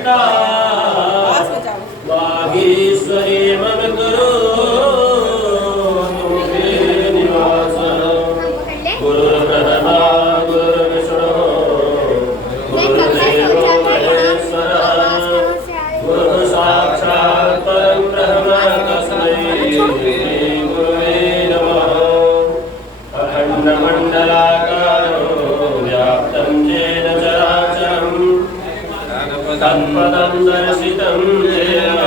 घंटा वागीश्वरी मम गुरु तुम्हें निवास गुरु ब्रह्मा गुरु विष्णु गुरुदेव महेश्वर गुरु साक्षात् परं ब्रह्म तस्मै श्री गुरुवे नमः। अखण्डमण्डलाकारं व्याप्तं येन चराचरं तत्पदं दर्शितं येन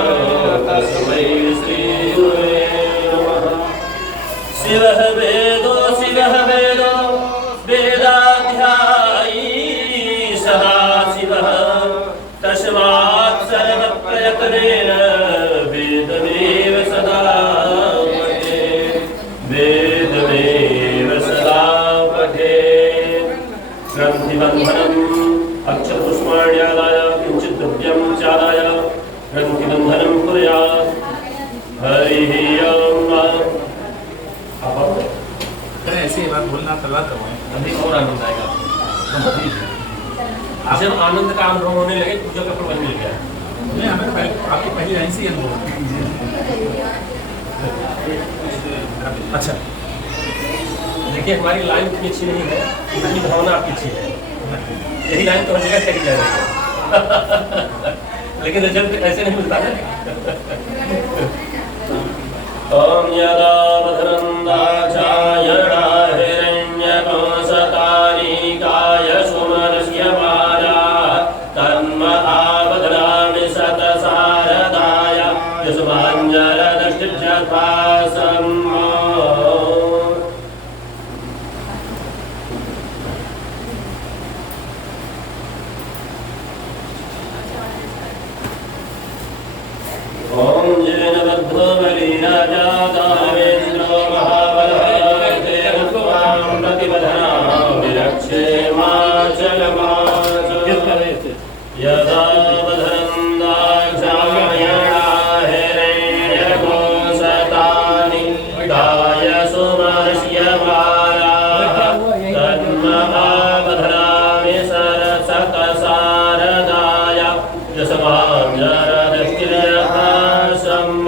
तस्मै श्री गुरुवे नमः। शिवः वेदो वेदाध्यायी सः शिवः तस्मात् सर्वप्रयत्नेन वेदमेव सदा पठेत् वेदमेव सदा पठेत्। ग्रन्थिबन्धनम् अक्षपुष्पाण्यादाय किञ्चित् द्रव्यं चादाय ग्रन्थिबन्धनं कुर्यात्। हरिः ओम्। ऐसे ही बात बोलना तलवा करवाएं, अधिक और आनंद आएगा। जब आनंद का अनुभव होने लगे पूजा का प्रबंध मिल गया। नहीं हमें आपकी पहली लाइन से ही अनुभव। अच्छा देखिए हमारी लाइन इतनी अच्छी नहीं है, इतनी भावना आपकी अच्छी है। यही लाइन तो हर जगह चली जा रही है लेकिन रिजल्ट ऐसे नहीं मिलता है। ओम यदा भद्रं दाक्षायणा हिरण्यकोशकालिकाय सुमनस्यमाना तन्महाभद्रामि शतसारदाय यस्माञ्जलदष्टिर्जथासम्। ओम जेन बद्धो बलिराजा दावेन्द्रो महाबलः तेन त्वां प्रतिपदना विरक्षेमाचलमाच। यदा बधं दाक्षायणा हिरण्यकोशकालिकाय सुमनस्यमाना तन्महाभद्रामि शतसारदाय यस्माञ्जलदष्टिर्जथासम्।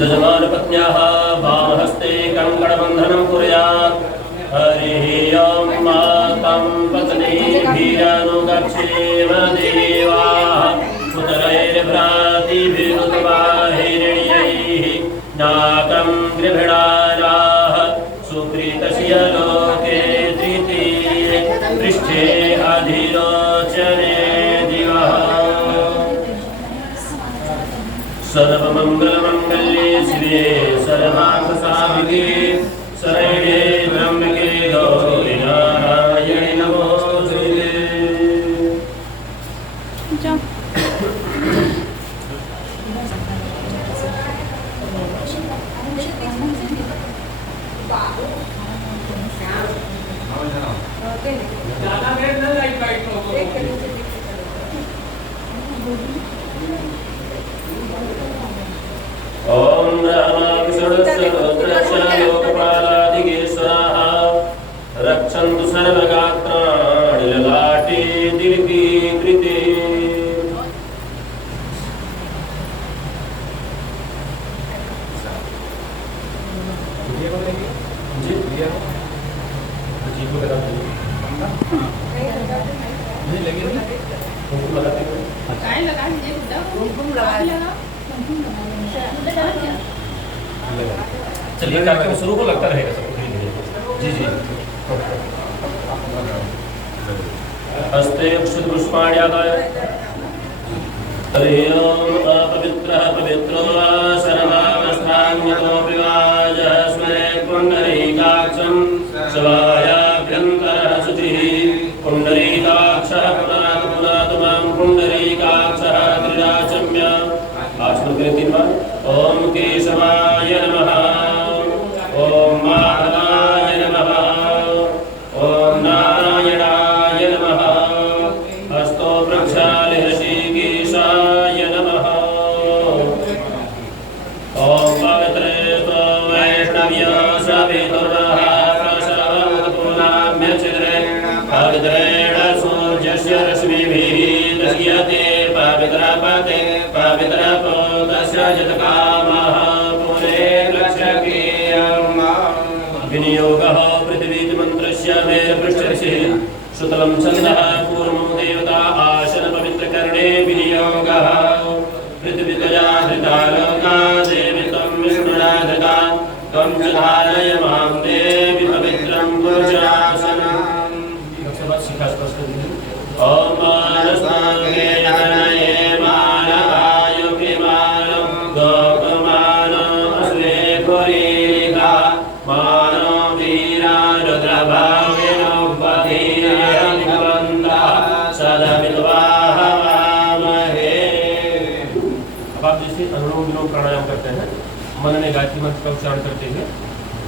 यजमानपत्न्याः वामहस्ते कङ्कणबन्धनं कुर्यात्। हरिः ओम्। तं पत्नीभिरनुगच्छेम देवाः सुतरैर्भ्रातृभिरुत्वा हिरण्यैः नाकं गृभणाराः सुप्रीतस्य लोके तृतीये पृष्ठे अधिरोचने दिवः। सर्वमङ्गलमङ्गल्ये शिवे सर्वार्थसाधिके शरण्ये त्र्यम्बके गौरी नारायणि नमोस्तुते। ओम रामाविष्णुस्वरुद्रस्योगपालादिगेश्वराः रक्षन्तु सर्वगात्राणि ललाटे दीर्घीकृते। चलिए कार्यक्रम शुरू को लगता रहेगा सबको धीरे धीरे। जी जी हस्ते अक्षतपुष्पाण्यादाय हरि ओम। अपवित्रः पवित्रो वा सर्वावस्थान्यतो विवाजः स्मरेत् पुण्डरीकाक्षं शिवायाभ्यन्तरः शुचिः पुण्डरीकाक्षः पुनातु पुनातु मां पुण्डरीकाक्षः त्रिराचम्य। आश्रम के 3 बार। ओम केशवाय नमः। ओम माधवाय नमः। ओम नारायणाय नमः। हस्तो प्रक्षाल्य ऋषिकेशाय नमः। ओम पवित्रे वैष्णव्य सवितुर्वः प्रसवमुद्र पवित्रेण सूर्यस्य रश्मिभिः दह्यते पवित्रपते पवित्रपो तस्य जितकामः पुरे लक्ष्यकीयम् विनियोगः पृथिवीतिमन्त्रस्य वेदपृष्ठऋषिः शुक्लं छन्दः पूर्वं देवता आसन पवित्रकर्णे विनियोगः पृथ्वीतया धृता लोका देवी त्वं विष्णुना धृता त्वं च धारय मां देवि पवित्रं पुरुषासनम् ॐ मानस्ताङ्गे जनये मानवायुभिमानं गोपमानं अस्मे पुरीलिका मानो वीरा रुद्रभाविनो पतिरन्वन्तः सदमित्वाहवामहे। अब आप जैसे अनुलोम विलोम प्राणायाम करते हैं, मन में गायत्री मंत्र का उच्चारण करते हुए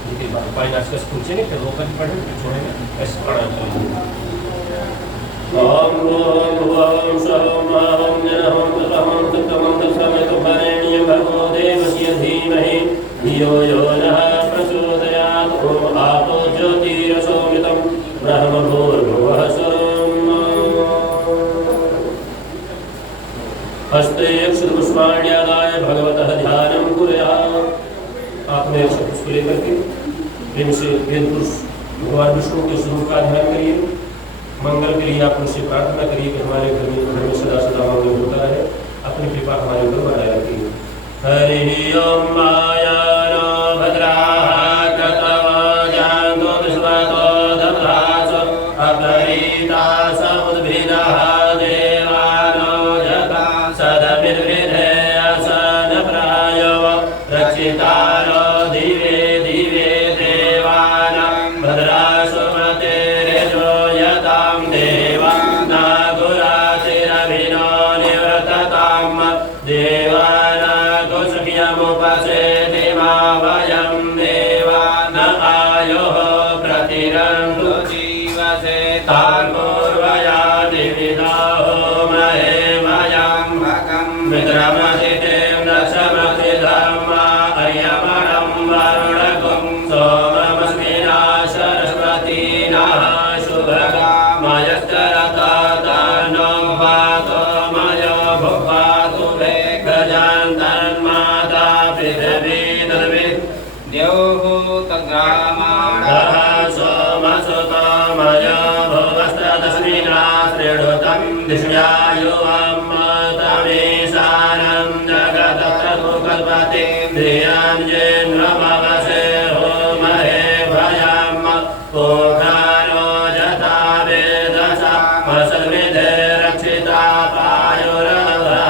देखिए बाई नासिका पूछेंगे, फिर रोकर पढ़ेंगे, फिर छोड़ेंगे, ऐसे प्राणायाम करेंगे। ओम भुवं स्वं महं जनहं ततहं तत्तमं तत्सवितुर्वरेण्यं भर्गो देवस्य धीमहि धियो यो नः प्रचोदयात्। ॐ आपो ज्योतिरसोमृतं ब्रह्म भूर्भुवः स्वम्। हस्ते अक्षतपुष्पाण्यादाय भगवतः ध्यानं कुर्यात्। आपने अक्षतपुष्प लेकर के प्रेम से वेद पुरुष भगवान विष्णु के स्वरूप का ध्यान करिए। मंगल के लिए आप उनसे प्रार्थना करिए कि हमारे घर में सदा सदा मंगल होता रहे, अपनी कृपा हमारे ऊपर बनाए रखिए। हरि ओम मायानो भद्राः कृतव जानतो विश्वतो दधास अपरीतास उद्भिदः देवानो जगा सदमिर्विधे असन प्रायव रक्षितारो दिवे दिवे देवानां भद्रासु मतेरेजो यतां देवा नागुरातिरभिनो निवर्ततां देवानागो सख्यमुपसेति मा वयं देवा न आयोः प्रतिरन्तु जीवसे तान् पूर्वयाति विदाहो महे वयं भगं मित्रमसितें दशमसिधं अर्यमणं वरुणगुं सोममस्मिना सरस्वतीनः शुभगा मयस्तरतानो वातो मयो भुवातु वे गजान्तन्माता पृथिवी तद्वि द्यौभूतग्रामाणः सोमसुतो मयो भुवस्तदस्मिना श्रेणुतं दिश्यायुवं तमेशानं जगतत्रतु कल्पते धियाञ्जेन्द्रमवसे होमहे भयं पोखानो जथा वेदसा वसद्विधे रक्षिता पायुरवः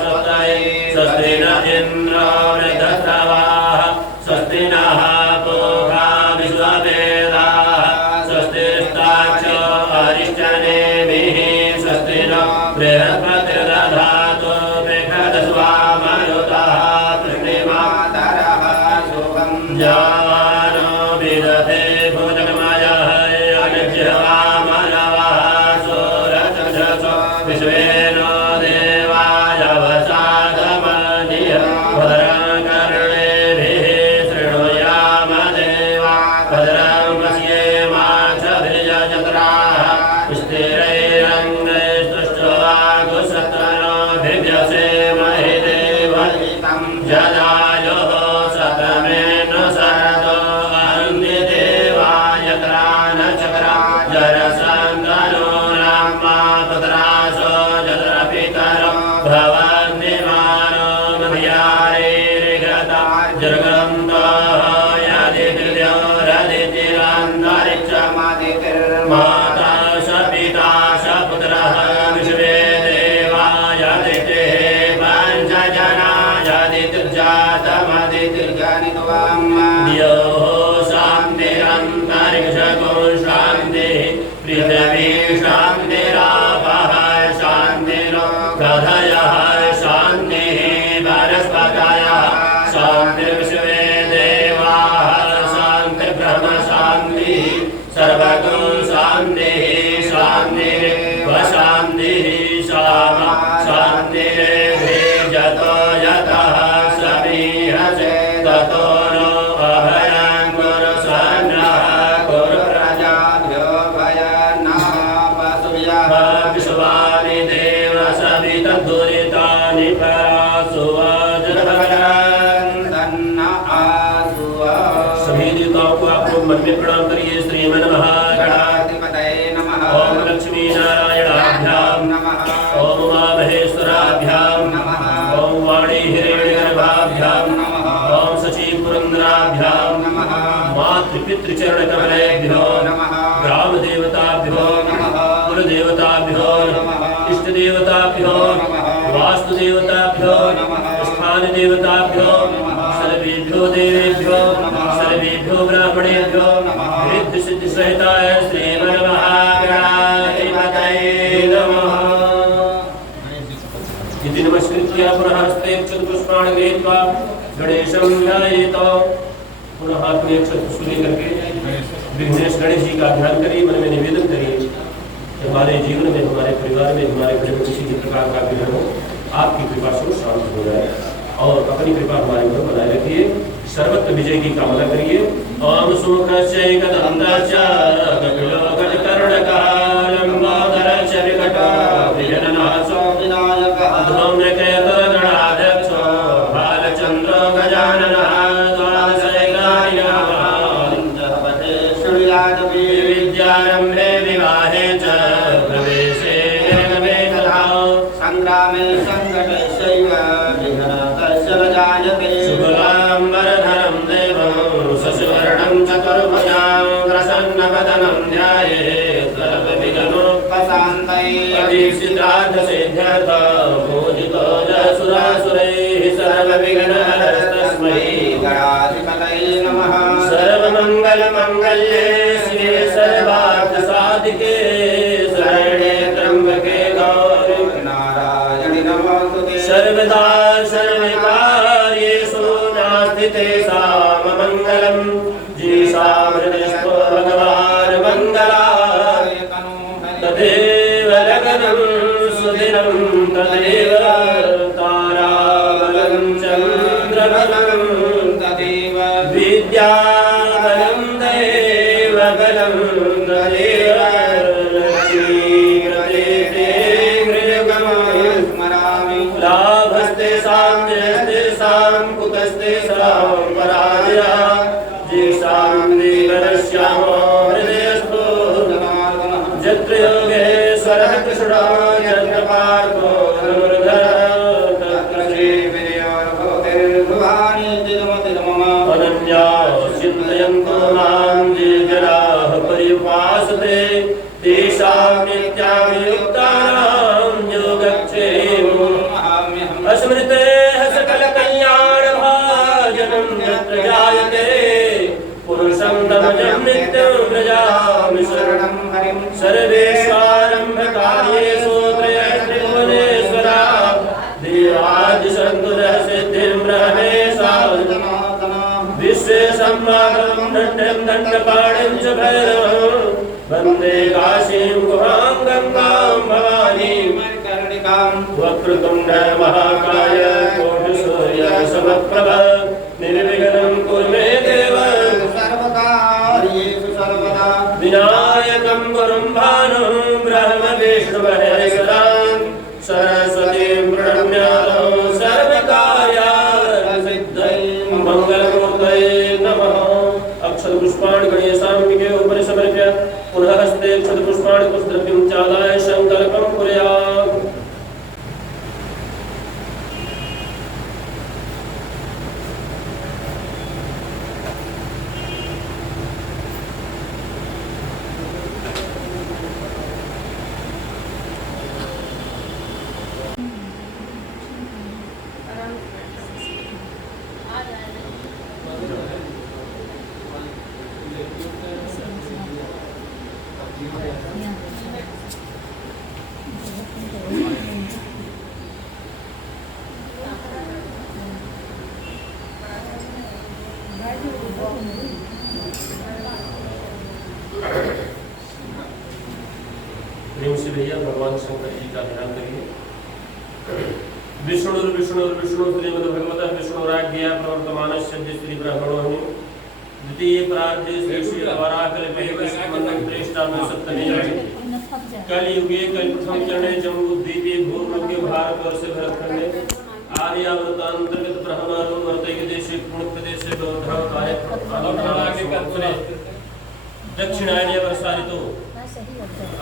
स्वतये स्वस्ति न इन्द्रो वृद्धस्तवाः स्वस्ति नः पूर्वा विश्ववेदाः स्वस्तिस्ताक्षो अरिष्टनेमिः स्वस्ति नो बृहस्पतिर्दधातु बृहदस्वामरुतः कृष्णिमातरः शुभं जानो विदधे भुजगमयः अनिज्यवामनवः सूरचक्षसो विश्वेनो देवाय वसादमनिः भद्रं कर्णेभिः शृणुयाम देवा भद्रं पश्येमाक्षभिर्यजत्राः स्थिरैरङ्गैस्तुष्टवागुसत्तनोभिर्यसेमहि देवहितं जदायुः सतमेन सरदो अन्यदेवायत्रा न चक्रा जरसङ्गनो रामा पुत्रासो जत्रपितरो भवन्निमानो मध्यारेरिगता जर्गन्तः यदितिर्योरदितिरन्तरिक्षमदितिर्माता स पिता स पुत्रः विश्वे देवा यदितिः पञ्चजना यदितिर्जातमदितिर्जनित्वं द्योः शान्तिरन्तरिक्षगो शान्तिः पृथिवी शान्तिरापः शान्तिरो गधयः शान्तिः वनस्पतयः शान्तिर्विश्वे देवाः शान्तिर्ब्रह्म शान्तिः सर्वगुण शान्तिः शान्तिर्वशान्तिः शामा शान्तिर्भिर्जतो यतः समीहसे ततो नो अभयं कुरु सन्नः कुरु प्रजाभ्यो भयन्नः गणाधिपतये श्रीमन्महागणाधिपतये नमः। ओम लक्ष्मी नारायणाभ्यां नमः। ओम उमामहेश्वराभ्यां नमः। ओम वाणी हिरण्यगर्भाभ्यां नमः। ओम शची पुरंदराभ्यां नमः। मातृपितृचरणकमलेभ्यो नमः। ग्राम देवताभ्यो नमः। कुल देवताभ्यो नमः। इष्ट देवताभ्यो नमः। वास्तु देवताभ्यो नमः। स्थान देवताभ्यो नमः। सर्वेभ्यो देवेभ्यो नमः। सर्वेभ्यो ब्राह्मणेभ्यो नमः। रिद्धि सिद्धि सहिताय श्रीमन्महागणाधिपतये नमः। इति नमस्कृत्य पुनः हस्ते अक्षतपुष्पाणि गृहीत्वा गणेशं ध्यायेत। पुनः हाथ में अक्षतपुष्प लेकर के विघ्नेश गणेश जी का ध्यान करिए, मन में निवेदन करिए हमारे जीवन में, हमारे परिवार में, हमारे घर में किसी भी प्रकार का विघ्न हो आपकी कृपा से शांत हो जाए और अपनी कृपा हमारे ऊपर बनाए रखिए। सर्वत्र विजय की कामना करिए। ओम सुमुखश्चैकदन्तश्च कपिलोकटकर्णकालम्बोदरश्च विकटो विजननाथो विनायकः धूम्रकेतुर्गणाध्यक्षो बालचन्द्रो गजाननः विद्यारम्भे विवाहे च प्रवेशे निर्गमे तथा संग्रामे संकटस्यैव विघ्नकस्य न जायते। शुक्लाम्बरधरं देवं शशिवर्णं चतुर्भुजां प्रसन्नवदनं ध्यायेत् सर्वविघ्नोपशान्तये। अभीप्सितार्थसिद्ध्यर्थं पूजितो सुरासुरैः सर्वविघ्नहरस्तस्मै गणाधिपतये नमः। सर्वमङ्गलमङ्गल्ये शिवे सर्वार्थसाधिके शरण्ये त्र्यम्बके गौरी नारायणि नमोस्तुते। सर्वदा सर्वकार्येषु नास्ति तेषां मङ्गलं येषां हृदयस्थो भगवान् मङ्गलाय तदेव लग्नं सुदिनं तदेव ताराबलं चन्द्रबलं तदेव विद्याबलं दैवबलं तदेव लक्ष्मीप्रदेशे गृहगमं स्मरामि। लाभस्तेषां जयस्तेषां कुतस्तेषां पराजया येषां देवरश्यामो हृदयस्थो यत्र योगेश्वरः कृष्णो यत्र पार्थो धनुर्धरः तत्र श्रीविजयोर्भूतिर्भुवानि तिरुमतिर्मम। अनन्या चिन्तयन्तो मां ये जनाः पर्युपासते तेषां नित्याभियुक्तानां योगक्षेमम् अस्मृतेः सकलकल्याणभाजनं यत्र जायते पुरुषं तमजं नित्यं व्रजामि शरणं हरिं। सर्वेष्वारम्भकार्येषु त्रयस्त्रिभुवनेश्वरा देवादिसन्तुरः सिद्धिं ब्रह्मेशा विश्वेशम्माकं दण्डं दण्डपाणिं च भैरवं वन्दे काशीं गुहां गङ्गां भवानीं वक्रतुण्ड महाकाय कोटिसूर्यसमप्रभ निर्विघ्नं कुरु मे देव सर्वकार्येषु सर्वदा। विनायकं गुरुं भानुं ब्रह्म विष्णु महेश्वरां सरस्वतीं प्रणम्यामो सर्वकार्यार्थसिद्धये मङ्गलमूर्तये नमः। अक्षतपुष्पाणि गणेशाम्बिके उपरि समर्प्य पुनः हस्ते अक्षतपुष्पाणि पुष्पद्रव्यं चादाय सङ्कल्पं कुर्यात्। प्रेम से भैया भगवान शंकर जी का ध्यान करिए। विष्णु विष्णु विष्णु श्रीमद्भगवतः विष्णुराज्ञया प्रवर्तमानस्य श्री ब्रह्मणो द्वितीय प्रार्थे श्री द्वारा कल्पे विष्णुमन्नं प्रेष्ठामि सप्तमे कलियुगे कलिप्रथम चरणे जम्बूद्वीपे भूलोके भारतवर्ष भरतखंडे आर्यावर्तांतर्गत ब्रह्मांड वर्तैक देशे पुण्यप्रदेशे बौद्धः दक्षिणायने वर्षाऋतु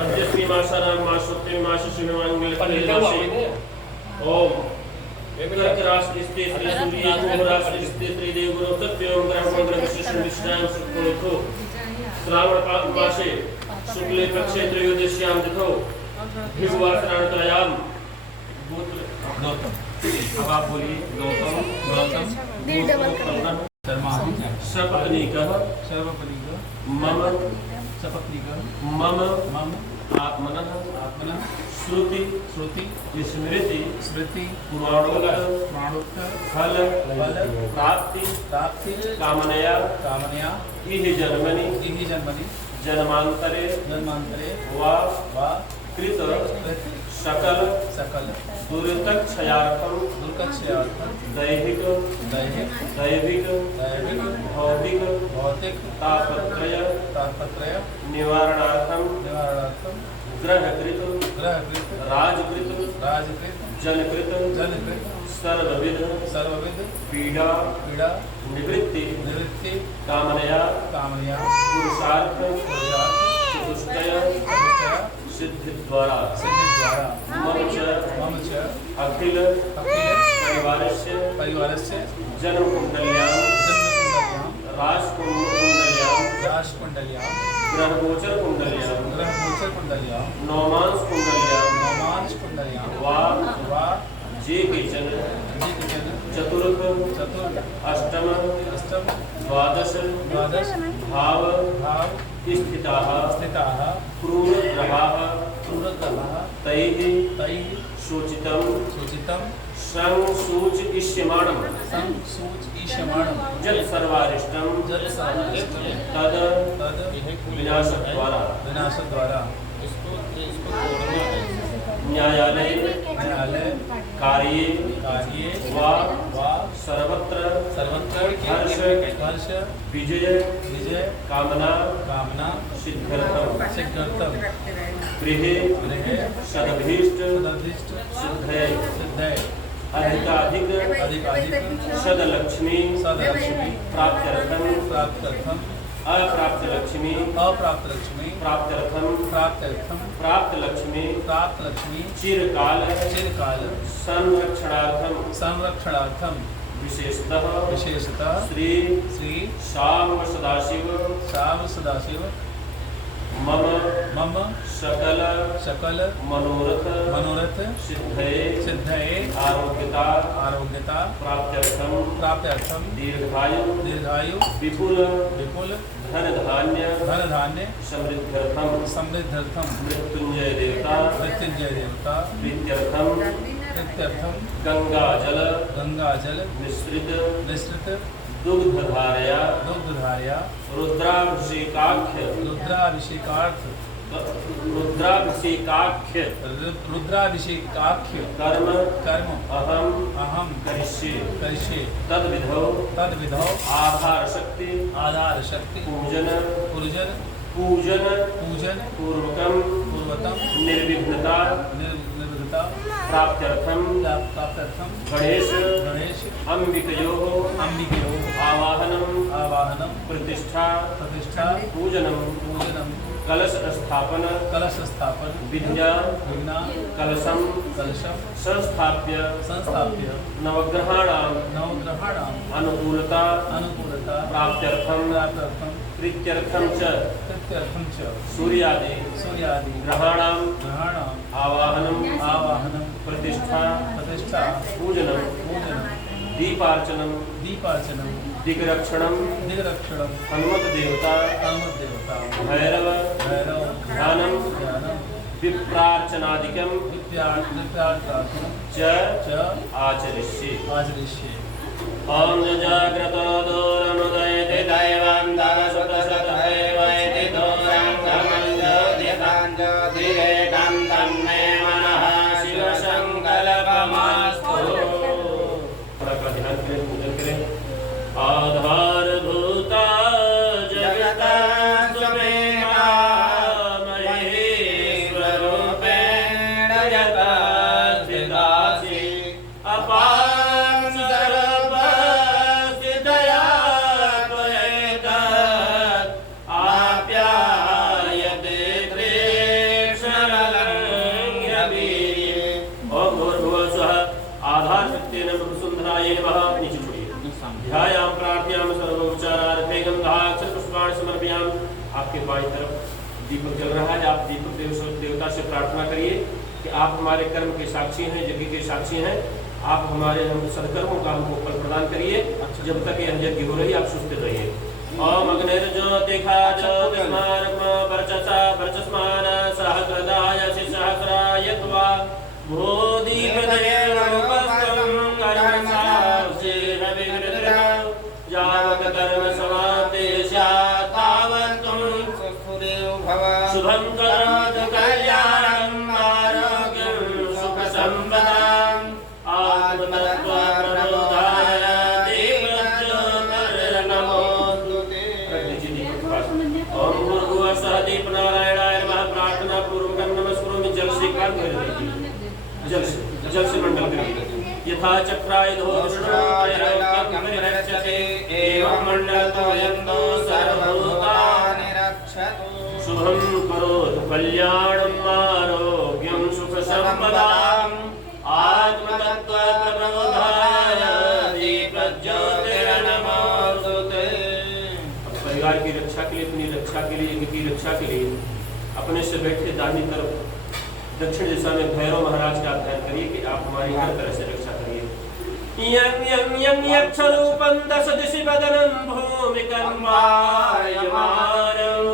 अद्यस्मिन् मासानां मासोत्तमे मासे शुभमङ्गलफले ओम कर्करास्ते श्री सूर्ये कुम्भरास्ते श्री देवगुरु सत्यं ब्रह्मग्रह विशेषं विष्णां सुखोतो श्रावण मासे शुक्ले पक्षे त्रयोदश्यां तिथौ भिगुवासनान्तरायाम गौतम। अब आप बोलिए गौतम सपत्नीकः मम आत्मनः श्रुति स्मृति पुराणोक्त फल प्राप्ति कामनया इह जन्मनि जन्मांतरे वा कृत सकल दुर्तक्षयार्थम दैहिक भौतिक तापत्रय निवारणार्थम ग्रहकृत राजकृत जनकृत सर्वविध पीड़ा निवृत्ति कामनया पुरुषार्थ चतुष्टय सिद्धि द्वारा मम च अखिल परिवारस्य जन्मकुंडल्यां राजकुंडल्यां ग्रहगोचर कुंडल्यां नौमांस कुंडल्यां वा जे केचन चतुर्थ अष्टम द्वादश भाव स्थिताः क्रूरग्रहाः तैः सूचितं संसूचयिष्यमाणं जल सर्वारिष्टं तद विनाशद्वारा न्यायालय कार्ये वा सर्वत्र हर्ष विजय कामना सिद्ध्यर्थम गृहे सदभीष्ट सिद्धये अधिकाधिक सदलक्ष्मी प्राप्त्यर्थम अप्राप्त लक्ष्मी प्राप्त लक्ष्मी चिरकाल संरक्षणार्थम विशेषतः श्री शाम सदाशिव मम सकल मनोरथ सिद्धये आरोग्यता प्राप्त्यर्थम दीर्घायु विपुल धन धान्य समृद्धर्थम मृत्युंजय देवता प्रीत्यर्थम गंगाजल निश्रित दुग्धधारया रुद्राभिषेकाख्य कर्म अहम करिष्ये तद्विधौ आधार शक्ति पूजन पूर्वकम निर्विघ्नता प्राप्त्यर्थम गणेश अंबिकयोः आवाहनम प्रतिष्ठा पूजनम कलश स्थापन विद्या कलशम संस्थाप्य नवग्रहाणाम अनुकूलता प्राप्त्यर्थम प्रीत्यर्थम च सूर्यादि ग्रहाणाम आवाहनम प्रतिष्ठा पूजनम दीपार्चनम दिग्रक्षणम हनुमत देवता भैरव ध्यानम विप्रार्चनादिकम च आचरिष्ये। ओम जाग्रतो दूरमुदयति दैवान्तरसुतसतहैवैति दूरान्तमञ्जोदिताञ्जोतिरेकं तन्मे मनः शिवसङ्कल्पमास्तु। थोड़ा का ध्यान करें, पूजन करें। आधारभूता जगता स्वमेवा महेश्वरूपेण यथा स्थितासि अपां सर्वस्थितया त्वयैता दीपक जल रहा है, आप दीपक देवता से प्रार्थना करिए कि आप हमारे कर्म के साक्षी हैं, यज्ञ के साक्षी हैं, आप हमारे हम सदकर्मों का हमको फल प्रदान करिए। जब तक यह यज्ञ हो रही आप सुस्थित रहिए। ओम अग्निर्ज्योतिखा ज्योतिष्मार्ग वर्चसा वर्चस्मान सहस्रदाय सहस्राय त्वा भूदीपदेवोपस्तं कर्मसाक्षिरविवृता यावत् कर्म समाप्ते स्यात् तावत् त्वं शुभं करोतु कल्याणम् आरोग्यं सुखसम्पदाम् आत्मतत्त्वप्रबोधाय दीपज्योतिर्नमोस्तुते। ओम भूर्भुवः स्वः दीपनारायणाय नमः। प्रार्थना पूर्वक नमस्कुरु। जल से कान कर दीजिए, जल से मंडल करिए। यथा चक्रायुधो विष्णुत्रैलोक्यं रक्षते एवं मंडलतोऽयं सर्वभूतानि रक्षतु। शुभं करोतु कल्याणम् आरोग्यं सुखसम्पदाम् आत्मतत्त्वप्रबोधाय दीपज्योतिर्नमोस्तुते। परिवार की रक्षा के लिए, अपनी रक्षा के लिए, यज्ञ की रक्षा के लिए अपने से बैठे दाहिनी तरफ दक्षिण दिशा में भैरव महाराज का ध्यान करिए कि आप हमारी हर तरह से रक्षा करिए। यं यं यं यक्षरूपं दश दिशि बदनं भूमिकम्पायमानं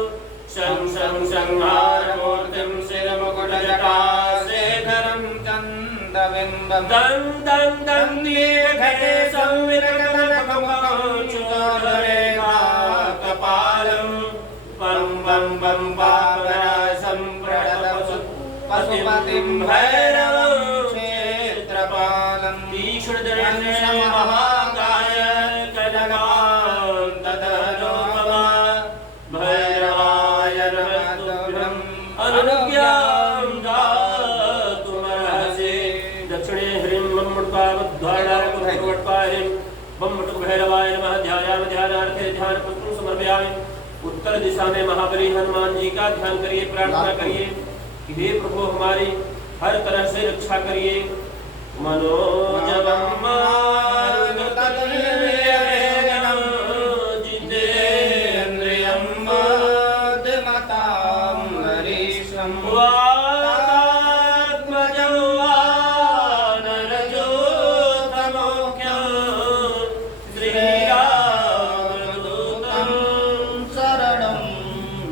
शं शं संहारमूर्तिं शिरमुकुटजटाशेखरं चन्दबिम्बं दं दं दं दीर्घे संवितकनककपालं पं पं पं पापनाशं पशुपतिं भैरवं क्षेत्रपालं तीक्ष्णदर्शनं महाकाय कनकान्तधरोपमा भैरवाय नमः तुभ्यं अनुज्ञां दातुमर्हसि। दक्षिणे ह्रीं मम्मटुकावद्वाराकुर्वट्पाहिं मम्मटुकभैरवाय नमः। ध्यायामि ध्यानार्थे ध्यानपुष्पं समर्पयामि। उत्तर दिशा में महाबली हनुमान जी का ध्यान करिए, प्रार्थना करिए कि हे प्रभु हमारी हर तरह से रक्षा करिए। मनोजवं मारुततुल्यवेगं जितेन्द्रियं बुद्धिमतां वरिष्ठं वातात्मजं वानरजोत्तमोऽख्यं श्रीरामदूतं शरणं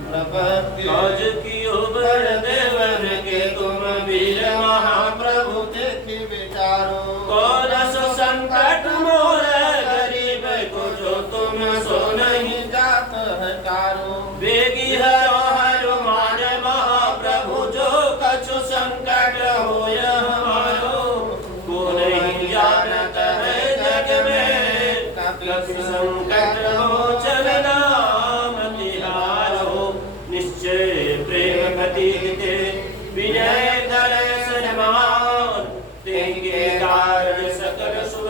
प्रपद्ये। काज कियो बर देवन के तुम वीर महाप्रभु देखि विचारो। कौन सो संकट मोर गरीब को जो तुम सो नहीं जात हटारो। बेगी हरो हनुमान महाप्रभु जो कछु संकट होय हमारो। को नहीं जानत है जग में कभी संकट मोचन नाम तिहारो। निश्चय प्रेम कथिते विजय दर्शन मान तेंगे कारण सकल शुभ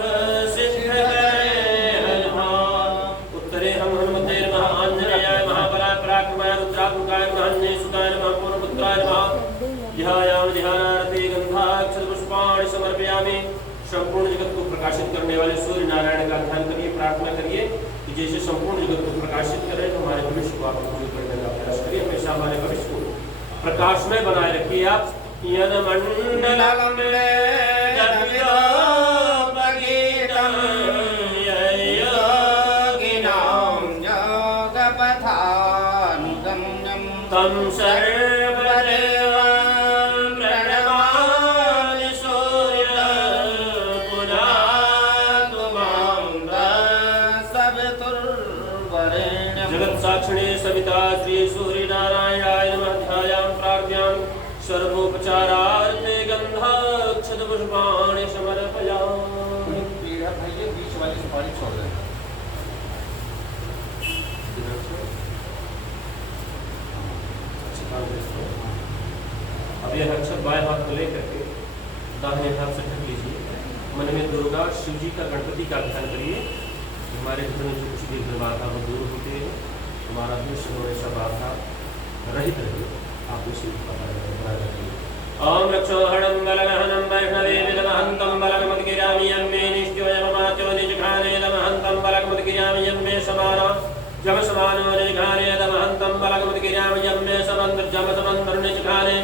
सिद्ध करे हनुमान। उत्तरे हम हनुमते नमः। आंजनेयाय महाबलाय पराक्रमाय रुद्रात्मकाय महान्ये सुताय नमः। पूर्णपुत्राय नमः। ध्यायामि ध्यानार्थे गंधाक्षतपुष्पाणि समर्पयामि। संपूर्ण जगत को प्रकाशित करने वाले सूर्य नारायण का ध्यान करिए, प्रार्थना करिए कि जैसे संपूर्ण जगत को प्रकाशित करें तो हमारे भविष्य को आप पूर्ण करने का प्रयास करिए। हमेशा हमारे भविष्य को प्रकाशमय बनाए रखिए आप। यद मंडलम तम सर्वदेवं प्रणमामि सूर्य पुनातु मां सवितुर्वरेण्यं। जगत साक्षिणे सविता श्री सूर्य नारायणाय नमः। ध्यायामि प्रार्थयामि सर्वोपचारार्थे गंधाक्षतपुष्पाणि समर्पयामि। बीच वाली सुपारी छोड़ दें। अब यह अक्षर बाएं हाथ को लेकर के दाहिने हाथ से ढक लीजिए। मन में दुर्गा शिव जी का गणपति का ध्यान करिए। हमारे घर में जो कुछ भी बाधा वो दूर होते हैं, हमारा विश्व हमेशा बाधा रहित रहे। आप उसी बनाए रखिए। ओम रक्षोहणं बलमहनं वैष्णवे विदमहन्तं बलगमद्गिरामि यम्मे निष्ठ्योयममात्यो निजघाने दमहन्तं बलगमद्गिरामि यम्मे समाना जम समानो निजघाने दमहन्तं बलगमद्गिरामि यम्मे समन्त्र जमसमन्तरुणिजघाने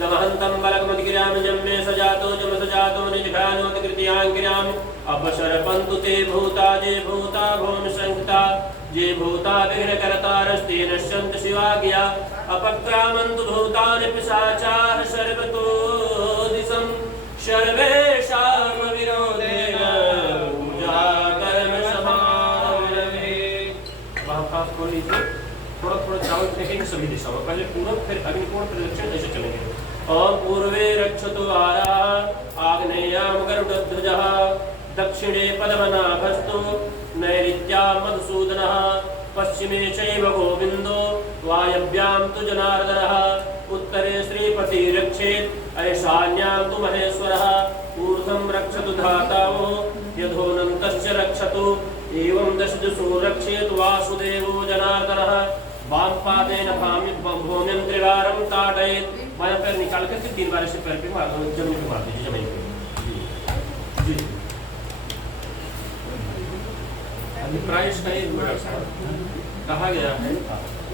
दमहन्तं बलगमतिगिराम जम्मे सजातो जम सजातो निजघानोतिकृत्याङ्गिराम अपशरपन्तु ते भूता जे भूता भूमि संहिता जे भूता विघ्नकर्तारस्ते नश्यन्ति शिवाज्ञया अपक्रामन्तु भूतानि पिशाचाः सर्वतो दिशं सर्वेषां विरोधेन पूजा कर्म समारभे। वहाँ खोल लीजिए, थोड़ा थोड़ा चावल फेंकेंगे सभी दिशाओं में, पहले पूर्व फिर अग्निकोण फिर दक्षिण, ऐसे चलेंगे। और पूर्वे रक्षतु आरा आग्नेयां गरुडध्वजः दक्षिणे पद्मनाभस्तु नैऋत्यां मधुसूदनः पश्चिमे चैव गोविन्दो वायव्यां तु जनार्दनः उत्तरे श्रीपतिरक्षेत् ऐशान्यां तु महेश्वरः ऊर्ध्वं रक्षतु धातावो यथोऽनन्तश्च रक्षतु एवं दशदिशो रक्षेतु वासुदेवो जनार्दनः वाम पादेन भूमिं त्रिवारं ताडयेत्। बायां पैर निकाल कर फिर 3 बार से पैर पे मार दो, जमीन पे मार दीजिए, जमीन पे। जी अभिप्राय इसका ये कहा गया है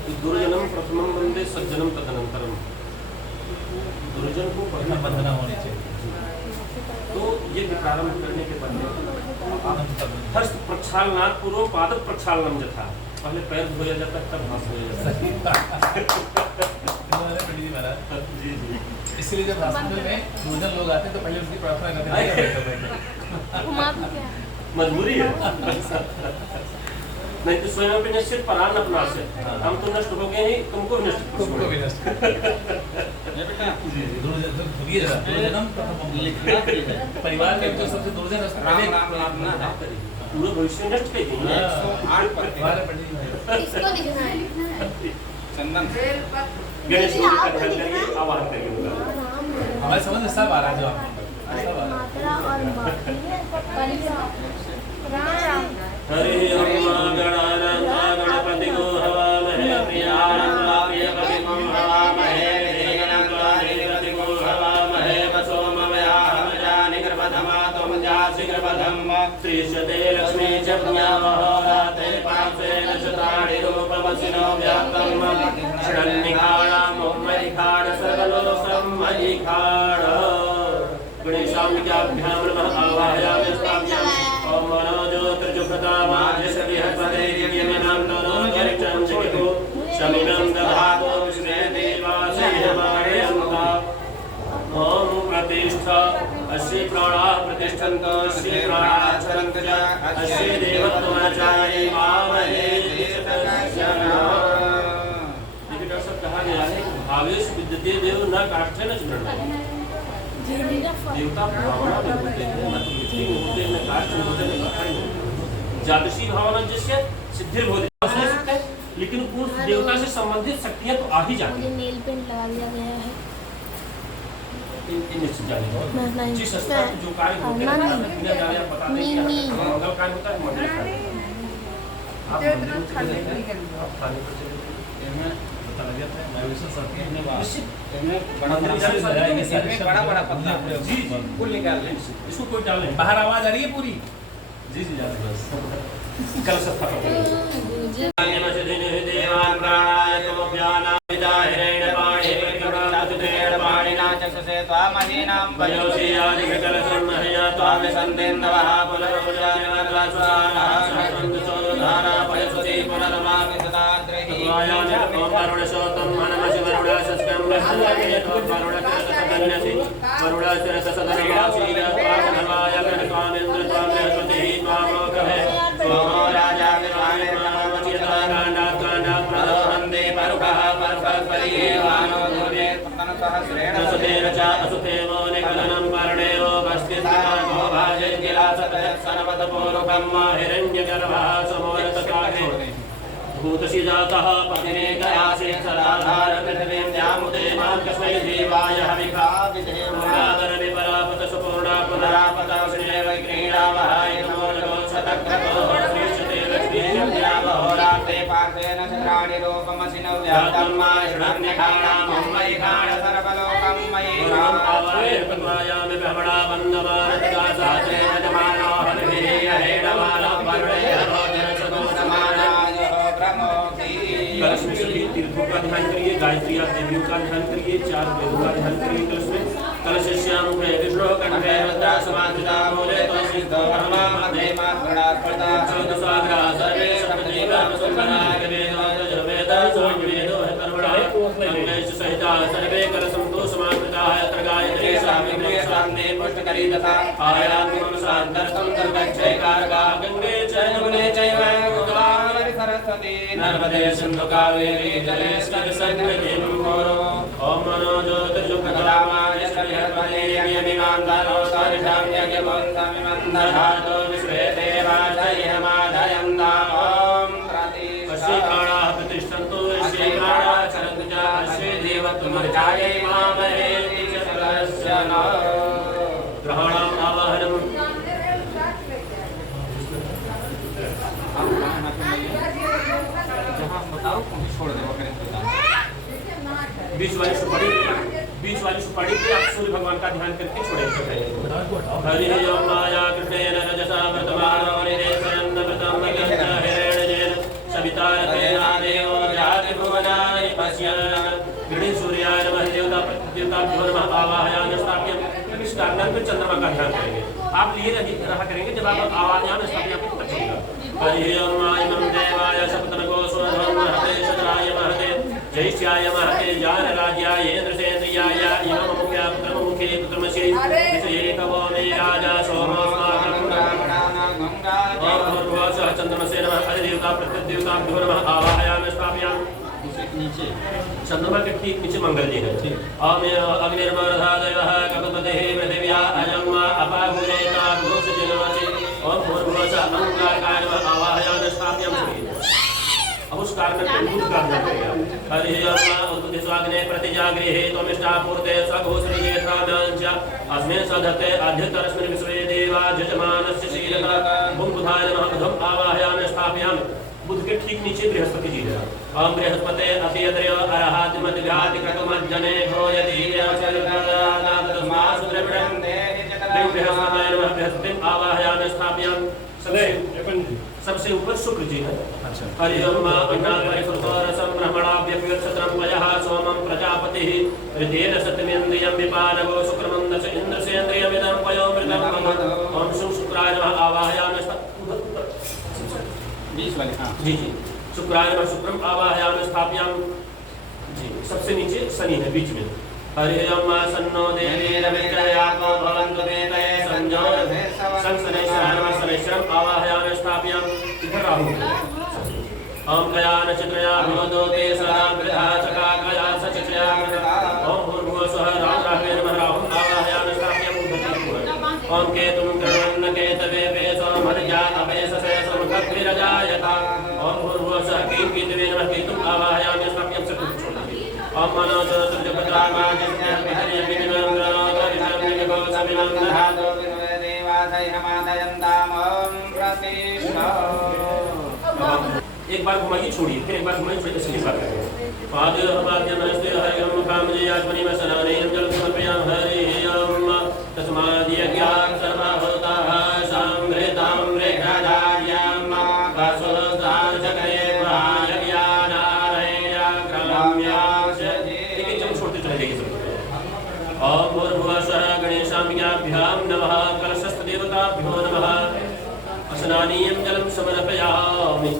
कि दुर्जनम प्रथमम वंदे सज्जनम तदनंतरम, दुर्जन को प्रथम वंदना होनी चाहिए। तो ये प्रारंभ करने के बाद हस्त प्रक्षालनात् पूर्व पाद प्रक्षालनम जथा, पहले पैर धोया जाता है तब हाथ धोया जाता है। जी जी, इसलिए जब हॉस्पिटल में दुर्जन लोग आते हैं तो पहले उनकी प्रार्थना करते हैं। मजबूरी है। नहीं तो स्वयं पे निश्चित परान अपना से, हम तो नष्ट हो गए ही, तुमको भी नष्ट परिवार में तो सबसे दुर्जन पूरा भविष्य नष्ट कर देंगे। इसको लिखना है चंदन गणेश जी का ध्यान करिए, आवाहन करिए। हमारे समझ में सब आ रहा है जो मात्रा और हरि ओम गणानां गणपति गो हवामहे प्रियाणं हवामहे गणपति गो हवामहे वसोमवयाहं जानि गर्भधमा त्वं जासि गर्भधम् श्रीशते लक्ष्मी च पुण्यामहोराते पार्श्वे नक्षत्राणि रूपमसिनो व्याप्तं षण्निखाणामोमयिखाण सर्वलोकं मयिखाण। गणेशाभ्यां नमः आवाहयामि स्थापयामि। ओम मनोज्योतिर्जुभृतामाज्यसविहस्पतिर्यमिनां तनो जरितं जगतो शमिनं दधातो विष्णे देवासह्यमाणयन्ता। ओम प्रतिष्ठा अस्य प्राणाः प्रतिष्ठन्तो अस्य प्राणाः चरन्तो च अस्य देवत्वमचाये मामहे देवतस्य कहा गया है भावेश विद्यते देव न काष्ठेन स्मरणं। देवता भावना में होते हैं, न तो मिट्टी में होते हैं, न काष्ठ में होते हैं, न पत्थर में होते हैं। जादृशी भावना जिससे सिद्धिर्भवति हो सकता है, लेकिन उस देवता से संबंधित शक्तियां तो आ ही जाती मुझे हैं। नेल पेंट लगा दिया गया है। इन निश्चित जाने दो। नहीं, जिस स्तर पर जो कार्य होते हैं, नहीं, बिना जाने आप बता दें कि नहीं, यहाँ मंगल कार्य होता है, मंगल कार्य। आप मंदिर में चले जाएं, आप खाने पर चले जाएं। बड़ा बड़ा पत्ता जी फूल निकाल लें। इसको कोई डाल नहीं। बाहर आवाज आ रही है पूरी। जी जी जाते बस कल सब खत्म हो गया। देवान प्राणाय तमोभ्यानां विदाहिरेण पाणि विक्रमादितेन पाणिना चक्षुषे त्वामहीनां वयोसी आदिकलसन्महया त्वाविसन्देन्दवः पुनरुजानिवद्वास्वानः सहस्रन्दुसोधारा पयसुति पुनरमामि सदाद्रैः वायामि ओम वरुणशोतं मनमसि वरुणसस्कं वरुणकेतो वरुणकृतसदन्यसि वरुणशिरससदनवासीय त्वामनवाय गणस्वामिन्द्र त्वां बृहस्पतिः त्वामोघः सोमो राजा विद्वाने त्वामचितकाण्डात् काण्डात् प्रदोहन्ते परुखः पर्वत्परिवानो दुर्गे सहस्रेण असुतेन च असुतेवो निकलनं पर्णेयो भस्तिस्थितागो भाजज्ञलासतयत्सनवतपूर्वकं हिरण्यगर्भः समोरतकागे भूतसि जातः पतिनेकयासे सदाधार पृथिवीं द्यामुदे मां कस्मै देवाय हविषा विधेमुरादरविपरापतसुपूर्णा पुनरापता श्रेव क्रीडावहाय नमो नमो शतक्रतो श्रीश्चते लक्ष्मीर्यावहोरात्रे पार्थेन चन्द्राणि रूपमसिनो व्याप्तं मायिखाणामयिखाण सर्वलोकं मयिखाणायामि ब्रह्मणा वन्दमान तदा सात्रे यजमानो हरिभिरेणमानो वर्णेय रोदनसदो समानाय ब्रह्मोक्ति कलश में सभी तीर्थों का का ध्यान करिए, गायत्री आप देवियों का ध्यान करिए, 4 वेदों का ध्यान करिए कलश में। कलशस्याम मुखे विष्णु कंठे रुद्रा समाधिता मूले तुलसी ब्रह्मा मध्ये मात्रणात्मता चौदसाग्रा सर्वे सप्तदेवा सुंदराय वेदो जवेदा वेदो कर्मणा अंगेश सहिता सर्वे कलशंतो समाधिताः अत्र गायत्री सावित्री सामने पुष्टकरी तथा आयात्मं शांतर्तं दुर्गच्छैकारका गंगे च यमुने चैव गोदावरी सरस्वती नर्मदे सिंधु कावेरी जलेस्मिन् सन्निधिं कुरु। ओम मनोज्योतिर्जुगतरामाय सर्वदेवयमिमान्तरो सरिषां यज्ञपुंसमिमन्दधातो विश्वे देवाशयमादयन्ता ॐ वशीकाणाः प्रतिष्ठन्तु ऋषिकाणाः चरन्तु च अश्वे देवत्वमर्चायै मामहे च न ग्रहाणाम् आवाहनम्। छोड़ दे वो बीच वाली सुपारी पे आप सूर्य भगवान का ध्यान करके छोड़ेंगे। हरि ओम माया कृष्णेन रजसा वर्तमानो निदेशयन् व्रतं मय्यं हिरण्येन सविता रतेना देवो जाति भुवनानि पश्यन्। गृहे सूर्याय नमः देवताभ्यो नमः आवाहयामि स्थापयामि। इस कारण में चंद्रमा का ध्यान करेंगे। आप लिए रहा करेंगे जब आप आवाहयामि स्थापयामि तो पचेगा। हरि ओम मायं देवाय सप्तनको स्वधर्म हते शत्राय महते जैष्याय महते जानराज्याय इंद्रसेन्द्रियाय इमं मुख्य पुत्रमुखे पुत्रमसि विषये कवो मे राजा सोमस्माकं ओम भूर्भुवः चंद्रमसे नमः अधिदेवता प्रत्यदेवताभ्यो नमः आवाहयामि स्थापयामि। नीचे चंद्रमा के ठीक नीचे मंगल जी है। अग्निर्मरुधादयः ककुपतिः पृथिव्या अयं अपाहुरेता भूषजनमसि ओम भूर्भुवः अंगारकाय नमः आवाहयामि स्थापयामि। अब उस कारण में दूध का ध्यान करेगा। हरि ओम उत्पत्तिस्वाग्ने प्रतिजागृहे त्वमिष्टापूर्ते सघोषणीये त्राव्यांच अस्मिन् सधते अध्यतरस्मिन् विश्वे देवा जजमानस्य शीलतः बुं बुधाय नमः बुधम् आवाहयामि स्थापयामि। बुध के ठीक नीचे बृहस्पति जी है। ओम बृहस्पते अतियद्रय अरहाति मद्घाति क्रतुमज्जने भोयति यवचलनाद तस्मात् द्रविणं बृहस्पताय नमः बृहस्पतिम् आवाहयामि स्थापयामि। सबसे ऊपर शुक्र जी है। हरि ओम अन्नापरिफुतरसं ब्रह्मणाभ्यप्युत्सत्रं पयः सोमं प्रजापतिः ऋतेन सत्यमेन्द्रियं विपानवो शुक्रमन्दस इन्द्रसेन्द्रियमिदं पयोमृतं मम। ओम शुक्राय नमः आवाहयामि। बीच वाले हाँ जी जी शुक्राय नमः शुक्रम आवाहयामि स्थापयामि। जी सबसे नीचे शनि है बीच में। हरि ओम सन्नो देवीरविक्रयात्मो भवन्तु देवते संजोषे संसनेश्वराय नमः शनैश्वरम् आवाहयामि स्थापयामि। इधर राहु ओम कया नक्षत्रया भवदोते सदा वृथा चका कया सचया ओम भूर्भुवः स्वः राहुरावे नमः राहुम् आवाहयामि स्थापयामि। ओम केतुं कर्णन्न केतवे वेशो मर्या अवेशसे समखद्विरजायता ओम भूर्भुवः स्वः केतवे नमः केतुम् आवाहयामि स्थापयामि। ओम मनोजोतिर्जगत्रामाजस्य विहर्यमिनिमन्द्रनोदरिशमिनिगोसमिनं दधातो विनवे देवादयमादयन्ताम् ओम प्रतिष्ठा। एक बार घुमाइए छोड़िए, फिर एक बार घुमाइए छोड़िए, इसलिए बात करेंगे। पादयोपाद्यमनस्ते हरिं मुखामजयात्मनिमसनानेन जलं समर्पयामि। हरि ओम तस्माद्यज्ञात् सर्वभूताः संघृतं रेखाधार्यं कासोस्ताचक्रे छोड़ते चले जाइए सब। ओम भूर्भुवः स्वः गणेशाम्बिकाभ्यां नमः कलशस्थ देवताभ्यो नमः स्नानीयं जलं समर्पयामि।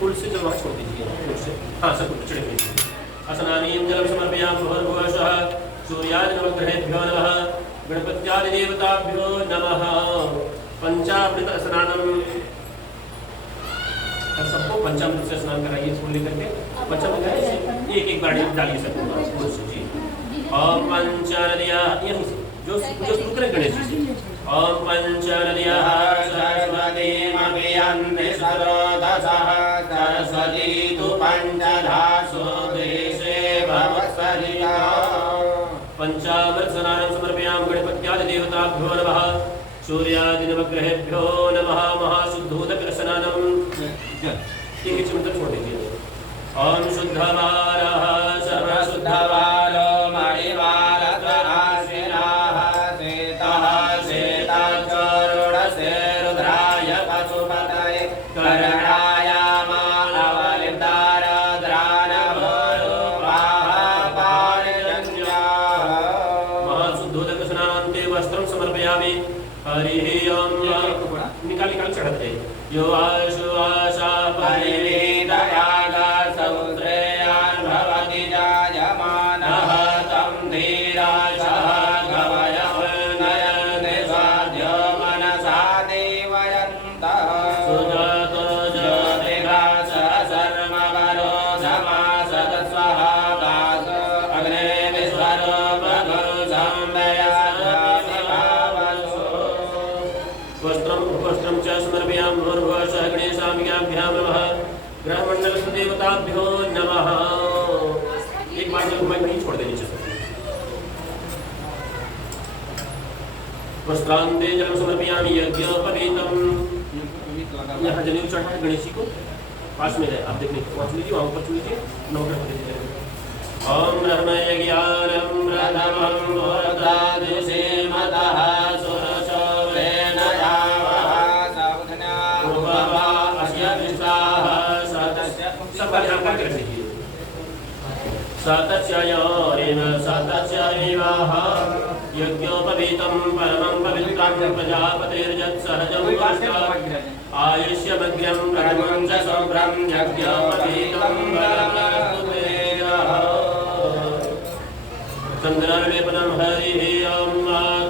पुल से जब वहाँ छोड़ दीजिए पुल से हाँ सब कुछ चढ़े हुए स्नानीयं जलं समर्पयामि। भूर्भुवः स्वः सूर्याय नवग्रहेभ्यो नमः गणपत्यादि देवताभ्यो नमः। पंचामृत स्नानम सबको पंचामृत से स्नान कराइए इसको लेकर के। पंचामृत एक एक बार डालिए सबको जी। ओम पंचनद्याः यहीं से जो शुरू करें गणेश जी से। ओम पंचनद्याः सरस्वतीमभियन्ति सरोदसः सरस्वती तु पञ्चधासु देशे भवत्सरिता। पंचामृत स्नानं समर्पयामि गणपत्यादि देवताभ्यो नमः। सूर्यादि नवग्रहेभ्यो नमः। महाशुद्धोदक स्नानं एक चिमटा छोड़ दीजिए। ओम शुद्धवारः सर्वशुद्धवारो मणिवालत्वराशिराः श्वेतः श्वेताचोरुणसे रुद्राय पशुपतये करणाय मालवलितारद्राना समर्पयामि भूर्भुवः गणेशाम्बिकाभ्यां नमः ग्रहमंडलदेवताभ्यो नमः। एक बार जब मैं नहीं छोड़ दे नीचे से वस्त्रांते जलम समर्पयामि यज्ञोपवीतम। यहाँ जनेऊ चढ़ा है गणेश जी को, पास में है, आप देखने वहाँ चुन लीजिए, वहाँ ऊपर चुन लीजिए, नवग्रह को दे दीजिए। ओम ब्रह्मण्य ज्ञानम प्रथमं भूतादिशे मतः सुरसवेन यावः सावधना उपवा अस्य विश्वाः सतस्य सब ध्यान करके रखिए। सतस्ययोरेव सतस्यैवाह यज्ञोपवीतं परमं पवित्रं प्रजापतिर्यत्सहजं आयुष्यमग्र्यं प्रथमं च शुभ्रं यज्ञोपवीतं परमस्तुतेयः चन्द्रलेपनं हरिः ॐ